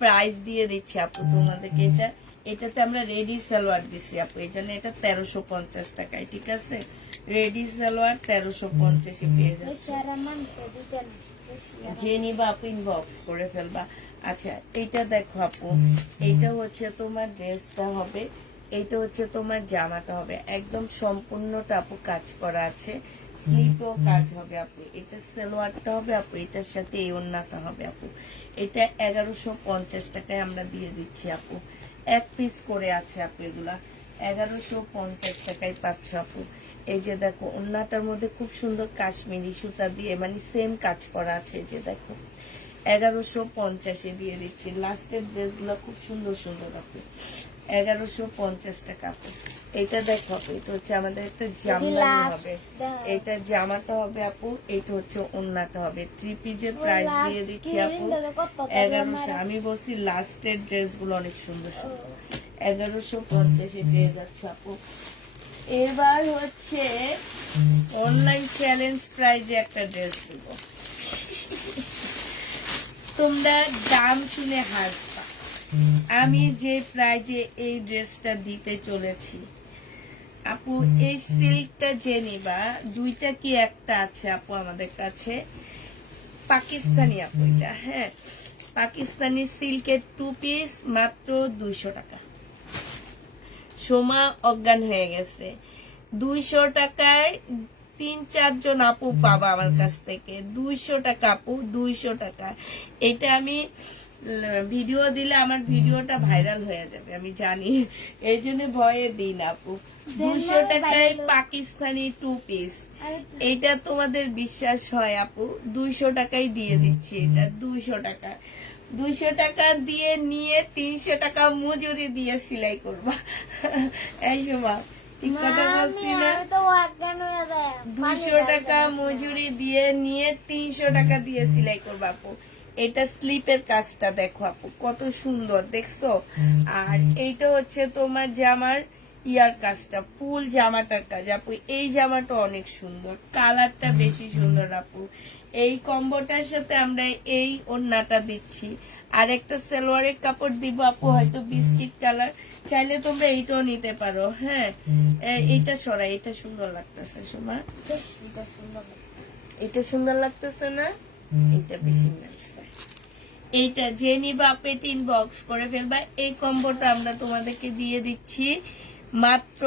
প্রাইস দিয়ে দিচ্ছি আপু তোমাদেরকে। এটাতে আমরা রেডি সালোয়ার দিচ্ছি আপু, এই জন্য এটা 1350 টাকায়, ঠিক আছে? রেডি সালোয়ার 1350 পেয়ে যাচ্ছে। যে নিবা আপু ইনবক্স করে ফেলবা। আচ্ছা, এইটা দেখো আপু, এইটা হচ্ছে তোমার ড্রেসটা হবে, এইটা হচ্ছে তোমার জামাটা হবে, একদম সম্পূর্ণটা আপু কাজ করা আছে, স্লিপও কাজ হবে আপু। এটা সালোয়ারটা হবে আপু, এটার সাথে এই ওড়নাটা হবে আপু। এটা 1150 টাকায় আমরা দিয়ে দিচ্ছি আপু, এক পিস করে আছে আপু, এগুলা 1150 টাকায় পাচ্ছ আপু। এই যে দেখো ওড়নাটার মধ্যে খুব সুন্দর কাশ্মীরি সুতা দিয়ে মানে সেম কাজ করা আছে, এই যে দেখো 1150 দিয়ে দিচ্ছি। লাস্টের ড্রেস গুলো খুব সুন্দর সুন্দর আপু, 1150 টাকা আপু। এটা দেখো আপু, এটা হচ্ছে আমাদের একটা জামদানি হবে, এটা জামাটা হবে আপু, এটা হচ্ছে ওড়নাটা হবে। 3 পিসের প্রাইস দিয়ে দিচ্ছি আপু 1100। আমি বলছি লাস্টের ড্রেস গুলো অনেক সুন্দর সুন্দর, 1150 পেয়ে যাচ্ছে আপু। এবার হচ্ছে অনলাইন চ্যালেঞ্জ প্রাইজে একটা ড্রেস দিব, তোমরা দাম শুনে হাসবা। আমি যে প্রাইজে এই ড্রেসটা দিতে চলেছি আপু, এই সিল্কটা যে নিবা, দুইটা কি একটা আছে আপু আমাদের কাছে, পাকিস্তানি আপু এটা, হ্যাঁ পাকিস্তানি সিল্কের 2 পিস মাত্র 200 টাকা। সোমা অজ্ঞান হয়ে গেছে। 200 টাকায় 3-4 জন আপু পাবা আমার কাছ থেকে। 200 টাকা আপু, 200 টাকা। এটা আমি ভিডিও দিলে আমার ভিডিওটা ভাইরাল হয়ে যাবে, আমি জানি, এই জন্য ভয়ে দিই না আপু। 200 টাকায় পাকিস্তানি 2 পিস, এইটা তোমাদের বিশ্বাস হয় আপু? 200 টাকায় দিয়ে দিচ্ছি এটা, 200 টাকা। 200 টাকা দিয়ে নিয়ে 300 টাকা মজুরি দিয়ে সেলাই করবা। এই সময় ঠিক কথা বলছি না? 200 টাকা মজুরি দিয়ে নিয়ে 300 টাকা দিয়ে সেলাই করবা আপু। এটা স্লিপের কাজটা দেখো আপু কত সুন্দর, দেখছো? আর এইটা হচ্ছে তোমার জামার ইয়ার কাজটা, ফুল জামাটার কাজ আপু। এই জামাটা অনেক সুন্দর, কালারটা বেশি সুন্দর আপু। এই কম্বোটার সাথে আমরা এই ওড়নাটা দিচ্ছি, আর একটা সালোয়ারের কাপড় দিব আপু, হয়তো বিস্কিট কালার, চাইলে তোমরা এইটাও নিতে পারো। হ্যাঁ, এইটা সরাই, এটা সুন্দর লাগতেছে সোমা, এটা সুন্দর লাগতেছে না? এটা বেশি লাগছে। এইটা যে নিবা পেট ইনবক্স করে ফেলবা। এই কম্বোটা আমরা তোমাদেরকে দিয়ে দিচ্ছি মাত্র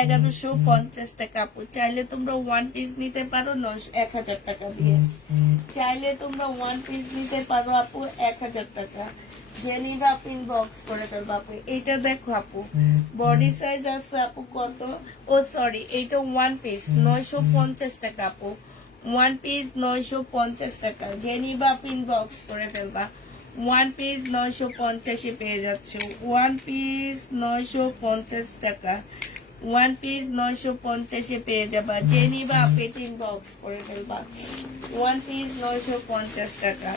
1150 টাকা আপু। চাইলে তোমরা 1 পিস নিতে পারো 1000 টাকা দিয়ে, চাইলে তোমরা 1 পিস নিতে পারো আপু 1000 টাকা। যে নিবা আপু ইনবক্স করে ফেলবা আপু। এইটা দেখো আপু, বডি সাইজ আছে আপু কত, ও সরি, এইটা 1 পিস 950 টাকা আপু। 1 পিস 950 টাকা। যে নিবা আপু ইনবক্স করে ফেলবা। 1 পিস 950 পেয়ে যাচ্ছে। 1 পিস 950 টাকা। 1 পিস 950 পেয়ে যাবা। যে নিবা পেট ইনবক্স করে ফেলবা। 1 পিস 950 টাকা।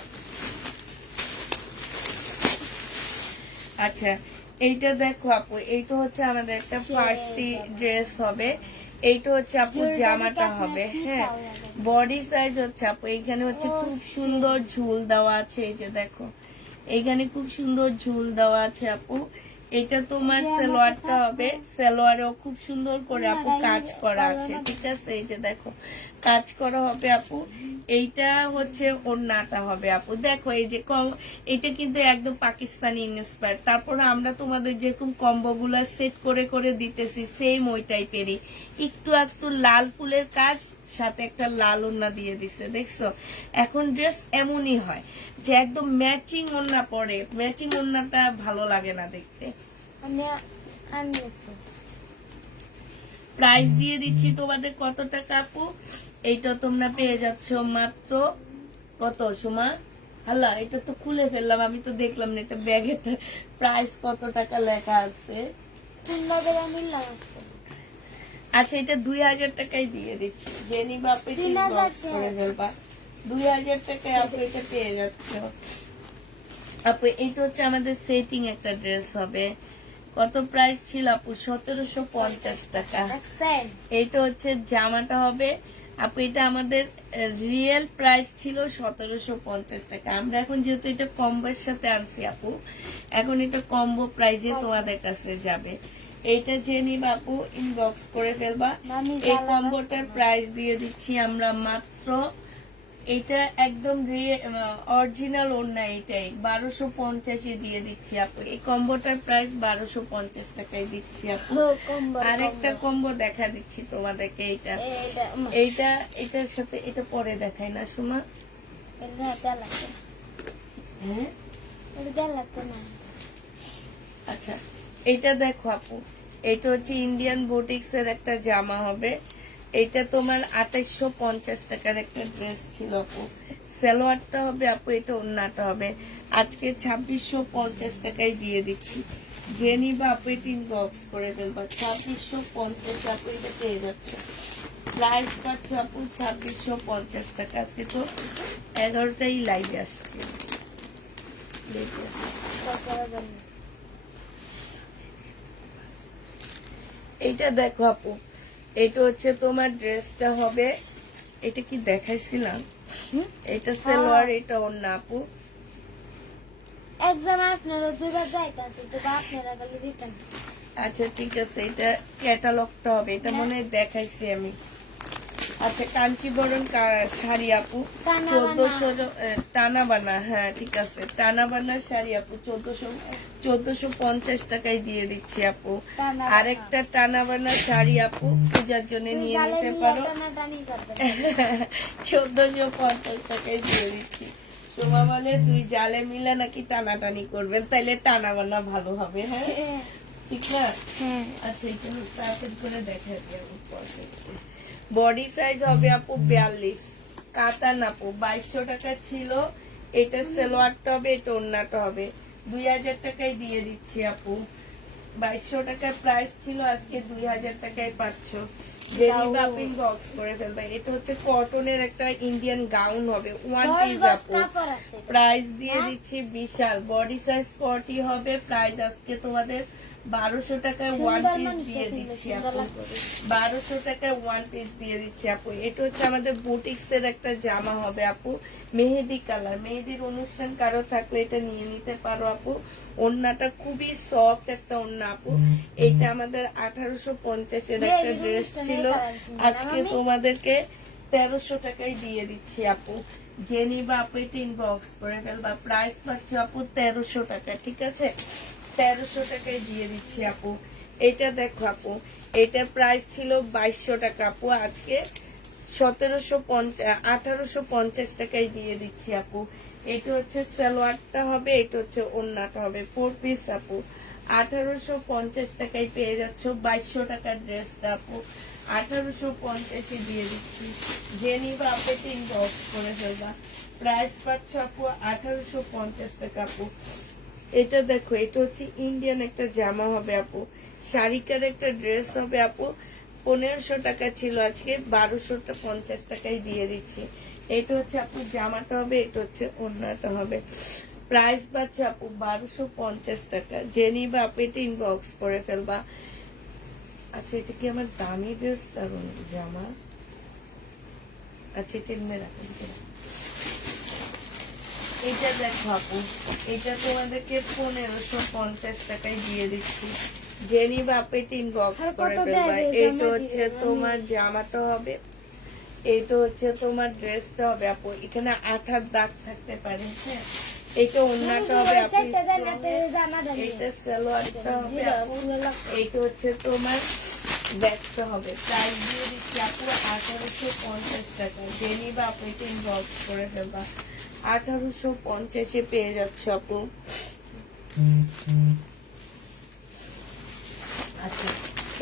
আচ্ছা, এইটা দেখো আপু, এইটা হচ্ছে আমাদের একটা ফার্সি ড্রেস হবে। এইটা হচ্ছে আপু জামাটা হবে। হ্যাঁ, বডি সাইজ হচ্ছে আপু, এইখানে হচ্ছে খুব সুন্দর ঝুল দেওয়া আছে, এই যে দেখো এইখানে খুব সুন্দর ঝুল দেওয়া আছে আপু। এটা তোমার সালোয়ারটা হবে, সালোয়ারেও খুব সুন্দর করে আপু কাজ করা আছে, ঠিক আছে? এই যে দেখো কাজ করা হবে আপু। এইটা হচ্ছে ওড়নাটা হবে আপু। দেখো এই যে এটা কিন্তু একদম পাকিস্তানি ইন্সপায়ার। তারপরে আমরা তোমাদের যেরকম কম্বো গুলা সেট করে করে দিতেছি, সেম ওই টাইপেরই, একটু একটু লাল ফুলের কাজ, সাথে একটা লাল ওড়না দিয়ে দিছে, দেখছো? এখন ড্রেস এমনই হয় যে একদম ম্যাচিং ওড়না পরে, ম্যাচিং ওড়নাটা ভালো লাগে না দেখতে। প্রাইস দিয়ে দিচ্ছি তোমাদের কত টাকা আপু? এইটা তোমরা পেয়ে যাচ্ছ মাত্র কত সোমা? আল্লাহ, এটা তো খুলে ফেললাম, আমি তো দেখলাম না এটা ব্যাগের প্রাইস কত টাকা লেখা আছে। 3 মিললাম আছে। আচ্ছা, এটা 2000 টাকায় দিয়ে দিচ্ছি, জেনি বাপে 3000 করে ফেলবা। 2000 টাকায় আপু এটা পেয়ে যাচ্ছ। আপু এটা হচ্ছে আমাদের সেটিং একটা ড্রেস হবে। কত প্রাইস ছিল আপু? 1750 টাকা। দেখছেন? এইটা হচ্ছে জামাটা হবে আপু, এটা আমাদের রিয়েল প্রাইস ছিল 1750 টাকা। আমরা এখন যেহেতু এটা কম্বোর সাথে আনছি আপু, এখন এটা কম্বো প্রাইজে তোমাদের কাছে যাবে। এইটা যে নিবা আপু ইনবক্স করে ফেলবা। আমি এই জ্বালা কম্বোটার প্রাইস দিয়ে দিচ্ছি আমরা মাত্র, এটা একদম অরিজিনাল ওড়না, এটাই 1250 দিয়ে দিচ্ছি আপু। এই কম্বোটার প্রাইস 1250 টাকায় দিচ্ছি আপু। ও, কম্বল, আরেকটা কম্বল। কম্বো দেখা দিচ্ছি তোমাদেরকে, এইটা এইটা, এইটা এটার সাথে এটা পরে দেখাই না সুমা? এটা দেয়া লাগবে। হ্যাঁ এটা দেয়া লাগবে না। আচ্ছা, এইটা দেখো আপু, এটা হচ্ছে ইন্ডিয়ান বুটিক্স এর একটা জামা হবে। এটা তোমার 2850 টাকার একটা ড্রেস ছিল আপু। সালোয়ারটা হবে আপু, এটা ওড়নাটা হবে। আজকে 2650 টাকায় দিয়ে দিচ্ছি। যে নিবা আপু এটা ইনবক্স করে ফেলবা। 2650 আপু এটা পেয়ে যাচ্ছে। প্রাইস পাচ্ছ আপু 2650 টাকা। আজকে তো 11টাই লাইভে আসছে। তারপরে বলবো। এইটা দেখো আপু, এটা হচ্ছে তোমার ড্রেসটা হবে। এটা কি দেখাইছিলাম? এটা সালোয়ার, এটা ওড়না আপু। একদম আপনারা 2বার যাইতাছে তো আপনারা খালি রিটার্ন। আচ্ছা ঠিক আছে, এটা ক্যাটালগটা হবে, এটা মনে হয় দেখাইছি আমি। আচ্ছা, কাঞ্চিবরণ শাড়ি আপু, টানা 1400 টানা বানা। হ্যাঁ ঠিক আছে, টানা বানা শাড়ি আপু 1450 টাকায় দিয়ে দিচ্ছি আপু। টানা বানা। আরেকটা টানা বানা শাড়ি আপু পূজার জন্য নিয়ে নিতে পারো। টানাটানি করবে। 1450 টাকায় দিয়ে দিচ্ছি। সোমা বলে 2 জালে মিলে নাকি টানাটানি করবেন, তাইলে টানা বানা ভালো হবে। হ্যাঁ ঠিক না? হ্যাঁ। আচ্ছা, এটা তাড়াতাড়ি করে দেখা বডি সাইজ হবে আপু 42। কাতান আপু 2200 টাকা ছিল। এটা সালোয়ারটা হবে, এটা ওড়নাটা হবে। 2000 টাকায় দিয়ে দিচ্ছি আপু। 2200 টাকার প্রাইস ছিল, আজকে 2000 টাকায় পাচ্ছ। বক্স করে ফেলবে। এটা হচ্ছে কটনের একটা ইন্ডিয়ান গাউন হবে, ওয়ান পিস আপু। প্রাইস দিয়ে দিচ্ছি বিশাল। বডি সাইজ 40 হবে। প্রাইস আজকে তোমাদের 1200 টাকায় ওয়ান পিস দিয়ে দিচ্ছি আপু। 1200 টাকায় ওয়ান পিস দিয়ে দিচ্ছি আপু। এটা হচ্ছে আমাদের বুটিক্স এর একটা জামা হবে আপু, মেহেদি কালার। মেহেদির অনুষ্ঠান কারো থাকলে এটা নিয়ে নিতে পারো আপু। ওড়নাটা খুবই সফট একটা ওড়না আপু। এটা আমাদের 1850 এর একটা ড্রেস ছিল, আজকে তোমাদেরকে 1300 টাকায় দিয়ে দিচ্ছি আপু। যে নিবা আপু এটা ইনবক্স করে ফেলবা। প্রাইস পাচ্ছি আপু 1300 টাকা। ঠিক আছে, 1300 টাকায় দিয়ে দিচ্ছি আপু। এটা দেখো আপু, এটার প্রাইস ছিল 2200 টাকা আপু, আজকে 1850 টাকায় দিয়ে দিচ্ছি আপু। এটা হচ্ছে সালোয়ারটা হবে, এটা হচ্ছে ওড়নাটা হবে, 4 পিস আপু। 1850 টাকায় পেয়ে যাচ্ছ 2200 টাকার ড্রেসটা আপু। 1850 দিয়ে দিচ্ছি। যে নিবা আপু ইনবক্স করে ফেলবা। প্রাইস পাচ্ছ আপু 1850 টাকা আপু। এটা দেখো, এটা হচ্ছে ইন্ডিয়ান একটা জামা হবে আপু, শাড়িকার একটা ড্রেস হবে আপু। 1500 টাকা ছিল, আজকে 1250 টাকায় দিয়ে দিচ্ছি। এটা হচ্ছে আপু জামাটা হবে, এটা হচ্ছে ওড়নাটা হবে। প্রাইস পাচ্ছে আপু 1250 টাকা। যে নিবা আপু এটা ইনবক্স করে ফেলবা। আচ্ছা, এটা কি আমার দামি ড্রেসটা জামা? আচ্ছা, এটা এমনি রাখেন। এটা দেখো আপু, এটা তোমাদেরকে 1550 টাকায় দিয়ে দিচ্ছি। জেনি বাপে ইনবক্স করে ফেলবা। এটা হচ্ছে তোমার জামাটা হবে, এটা হচ্ছে তোমার ড্রেসটা হবে আপু। এখানে 8 দাগ থাকতে পারে। হ্যাঁ, এটা ওড়নাটা হবে আপু, এটা সালোয়ারটা হবে আপু, এইটা হচ্ছে তোমার ব্যাগটা হবে। প্রাইস দিয়ে দিচ্ছি আপু 1850 টাকা। জেনি বাপে ইনবক্স করে ফেলবা। 1850 পেয়ে যাচ্ছে আপু। আচ্ছা,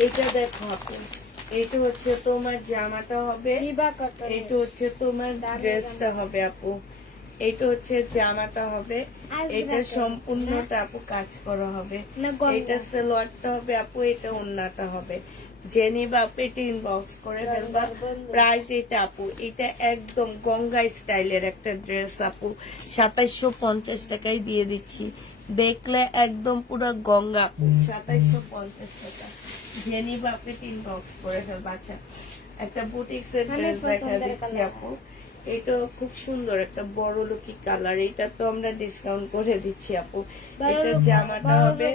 এটা দেখো আপু, এটা হচ্ছে তোমার জামাটা হবে, এটা হচ্ছে তোমার ড্রেসটা হবে আপু। এটা হচ্ছে জামাটা হবে, এটা সম্পূর্ণটা আপু কাজ করা হবে, না গঙ্গা। এটা সালোয়ারটা হবে আপু, এটা ওন্নাটা হবে। জেনি বা আপু এটা ইনবক্স করে ফেলবা। প্রাইস এটা আপু, এটা একদম গঙ্গা স্টাইলের একটা ড্রেস আপু, 2750 টাকায় দিয়ে দিচ্ছি। দেখলে একদম পুরো গঙ্গা আপু, 2750 টাকা। জেনি বা আপু এটা ইনবক্স করে ফেলবা। আচ্ছা, একটা বুটিক্সের ড্রেস দেখা দিচ্ছি আপু, এটা খুব সুন্দর একটা বড় লুকি কালার, এটা তো আমরা ডিসকাউন্ট করে দিচ্ছি আপু। এটা জামাটা হবে,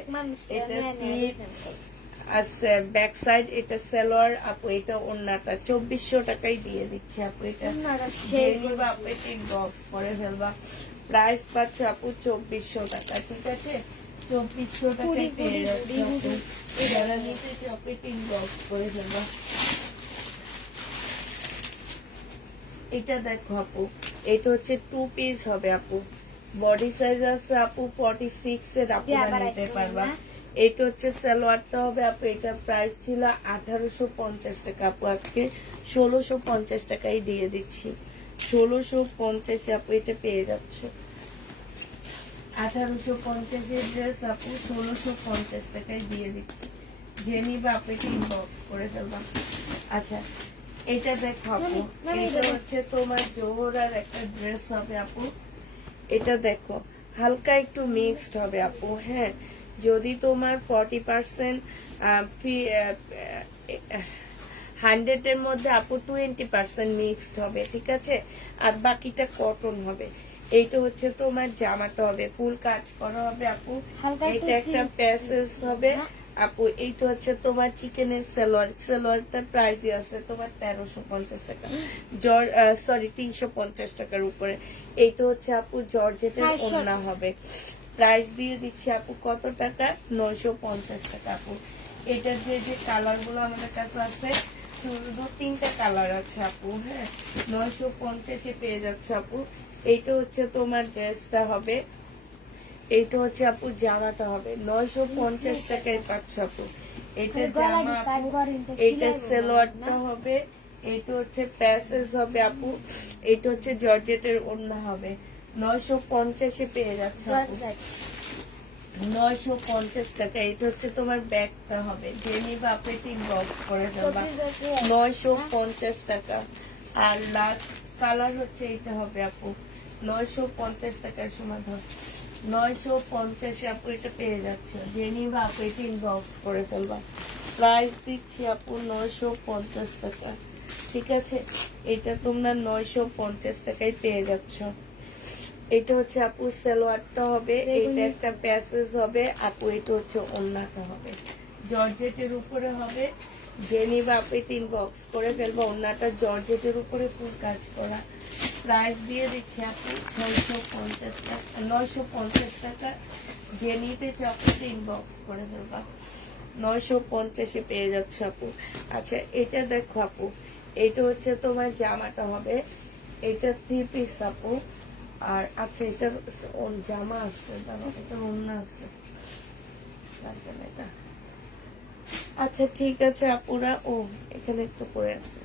এটা স্লিভ আছে ব্যাক সাইড, এটা সালোয়ার আপু, এটা ওন্নাটা 2400 টাকায় দিয়ে দিচ্ছি আপু। এটা নিবা আপু, এটা ইনবক্স করে ফেলবা। প্রাইস পাচ্ছে আপু 2400 টাকা, ঠিক আছে? 2400 টাকায় পেয়ে যাচ্ছে আপু। যারা নিতে চাও আপু এটা ইনবক্স করে ফেলবা। এটা দেখো আপু, এটা হচ্ছে 2 পিস হবে আপু, বডি সাইজ আছে আপু 46 এর, আপনারা নিতে পারবা। এটা হচ্ছে সালোয়ারটা হবে আপু, এটা প্রাইস ছিল 1850 টাকা আপু, আজকে 1650 টাকায় দিয়ে দিচ্ছি। 1650 আপু এটা পেয়ে যাচ্ছ। 1850 এর ড্রেস আপু 1650 টাকায় দিয়ে দিচ্ছি। জেনি বা আপু এটা ইনবক্স করে ফেলবা। আচ্ছা, এটা দেখো আপু, এটা হচ্ছে তোমার জোহরার একটা ড্রেস হবে আপু। এটা দেখো হালকা একটু মিক্সড হবে আপু, হ্যাঁ। যদি তোমার 40% 100 এর মধ্যে আপু 20% মিক্সড হবে, ঠিক আছে? আর বাকিটা কটন হবে। এইটা হচ্ছে তোমার জামাটা হবে, ফুল কাজ করা হবে আপু। এটা একটা প্যাসেজ হবে আপু। এইটা হচ্ছে তোমার চিকেনের সালোয়ার, সালোয়ারটার প্রাইসই আছে তোমার 1350 টাকা, সরি 350 টাকার উপরে। এইটা হচ্ছে আপু জর্জেটের ওড়না হবে। প্রাইস দিয়ে দিচ্ছি আপু কত টাকা? 950 টাকা আপু। এটার যে কালার গুলো আমাদের কাছে আছে, শুধু 3টা কালার আছে আপু, হ্যাঁ। 950 পেয়ে যাচ্ছে আপু। এইটা হচ্ছে তোমার ড্রেসটা হবে, এইটা হচ্ছে আপু জামাটা হবে, 950 টাকায় পাচ্ছ আপু। এটা জামা আপু, এইটা সালোয়ারটা হবে, এইটা হচ্ছে প্যাসেজ হবে আপু, এইটা হচ্ছে জর্জেটের ওড়না হবে। 950 পেয়ে যাচ্ছে আপু, 950 টাকা। এটা হচ্ছে তোমার ব্যাগটা হবে, জেনি বা আপনি বক্স করে দেবা, 950 টাকা। আর লাস্ট কালার হচ্ছে এইটা হবে আপু, 950 টাকার সময় ধর 950 আপু এটা পেয়ে যাচ্ছে। জেনি বা আপু এটা ইনবক্স করে ফেলবা। প্রাইস দিচ্ছি আপু 950 টাকা, ঠিক আছে? এটা তোমরা 950 টাকায় পেয়ে যাচ্ছ। এটা হচ্ছে আপু সালোয়ারটা হবে, এটা একটা প্যাসেজ হবে আপু, এটা হচ্ছে ওড়নাটা হবে, জর্জেটের উপরে হবে। জেনি বা আপু এটা ইনবক্স করে ফেলবা। ওড়নাটা জর্জেটের উপরে ফুল কাজ করা। প্রাইস দিয়ে দিচ্ছে আপু 650 টাকা, 950 টাকা। জেনিতে চকলেটে ইনবক্স করে ফেলবা, 950 পেয়ে যাচ্ছে আপু। আচ্ছা, এটা দেখো আপু, এটা হচ্ছে তোমার জামাটা হবে, এটা 3 পিস আপু। আর আচ্ছা, এটা জামা আছে, এটা ওড়না আছে, এটা আচ্ছা ঠিক আছে আপুরা। ও এখানে একটু পরে আছে,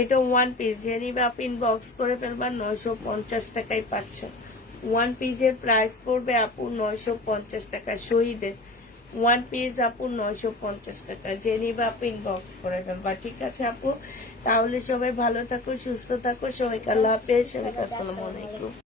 এটা 1 পিস। জেনিবা আপ ইনবক্স করে ফেলবা, 950 টাকায় পাচ্ছ। 1 পিসের প্রাইস পড়বে আপু 950 টাকা, শহীদের 1 পিস আপু 950 টাকা। জেনিবা আপ ইনবক্স করে ফেলবা, ঠিক আছে আপু? তাহলে সবাই ভালো থাকো, সুস্থ থাকো, সবাইকে আল্লাহ হাফেজ, সবাইকে আসসালামু আলাইকুম।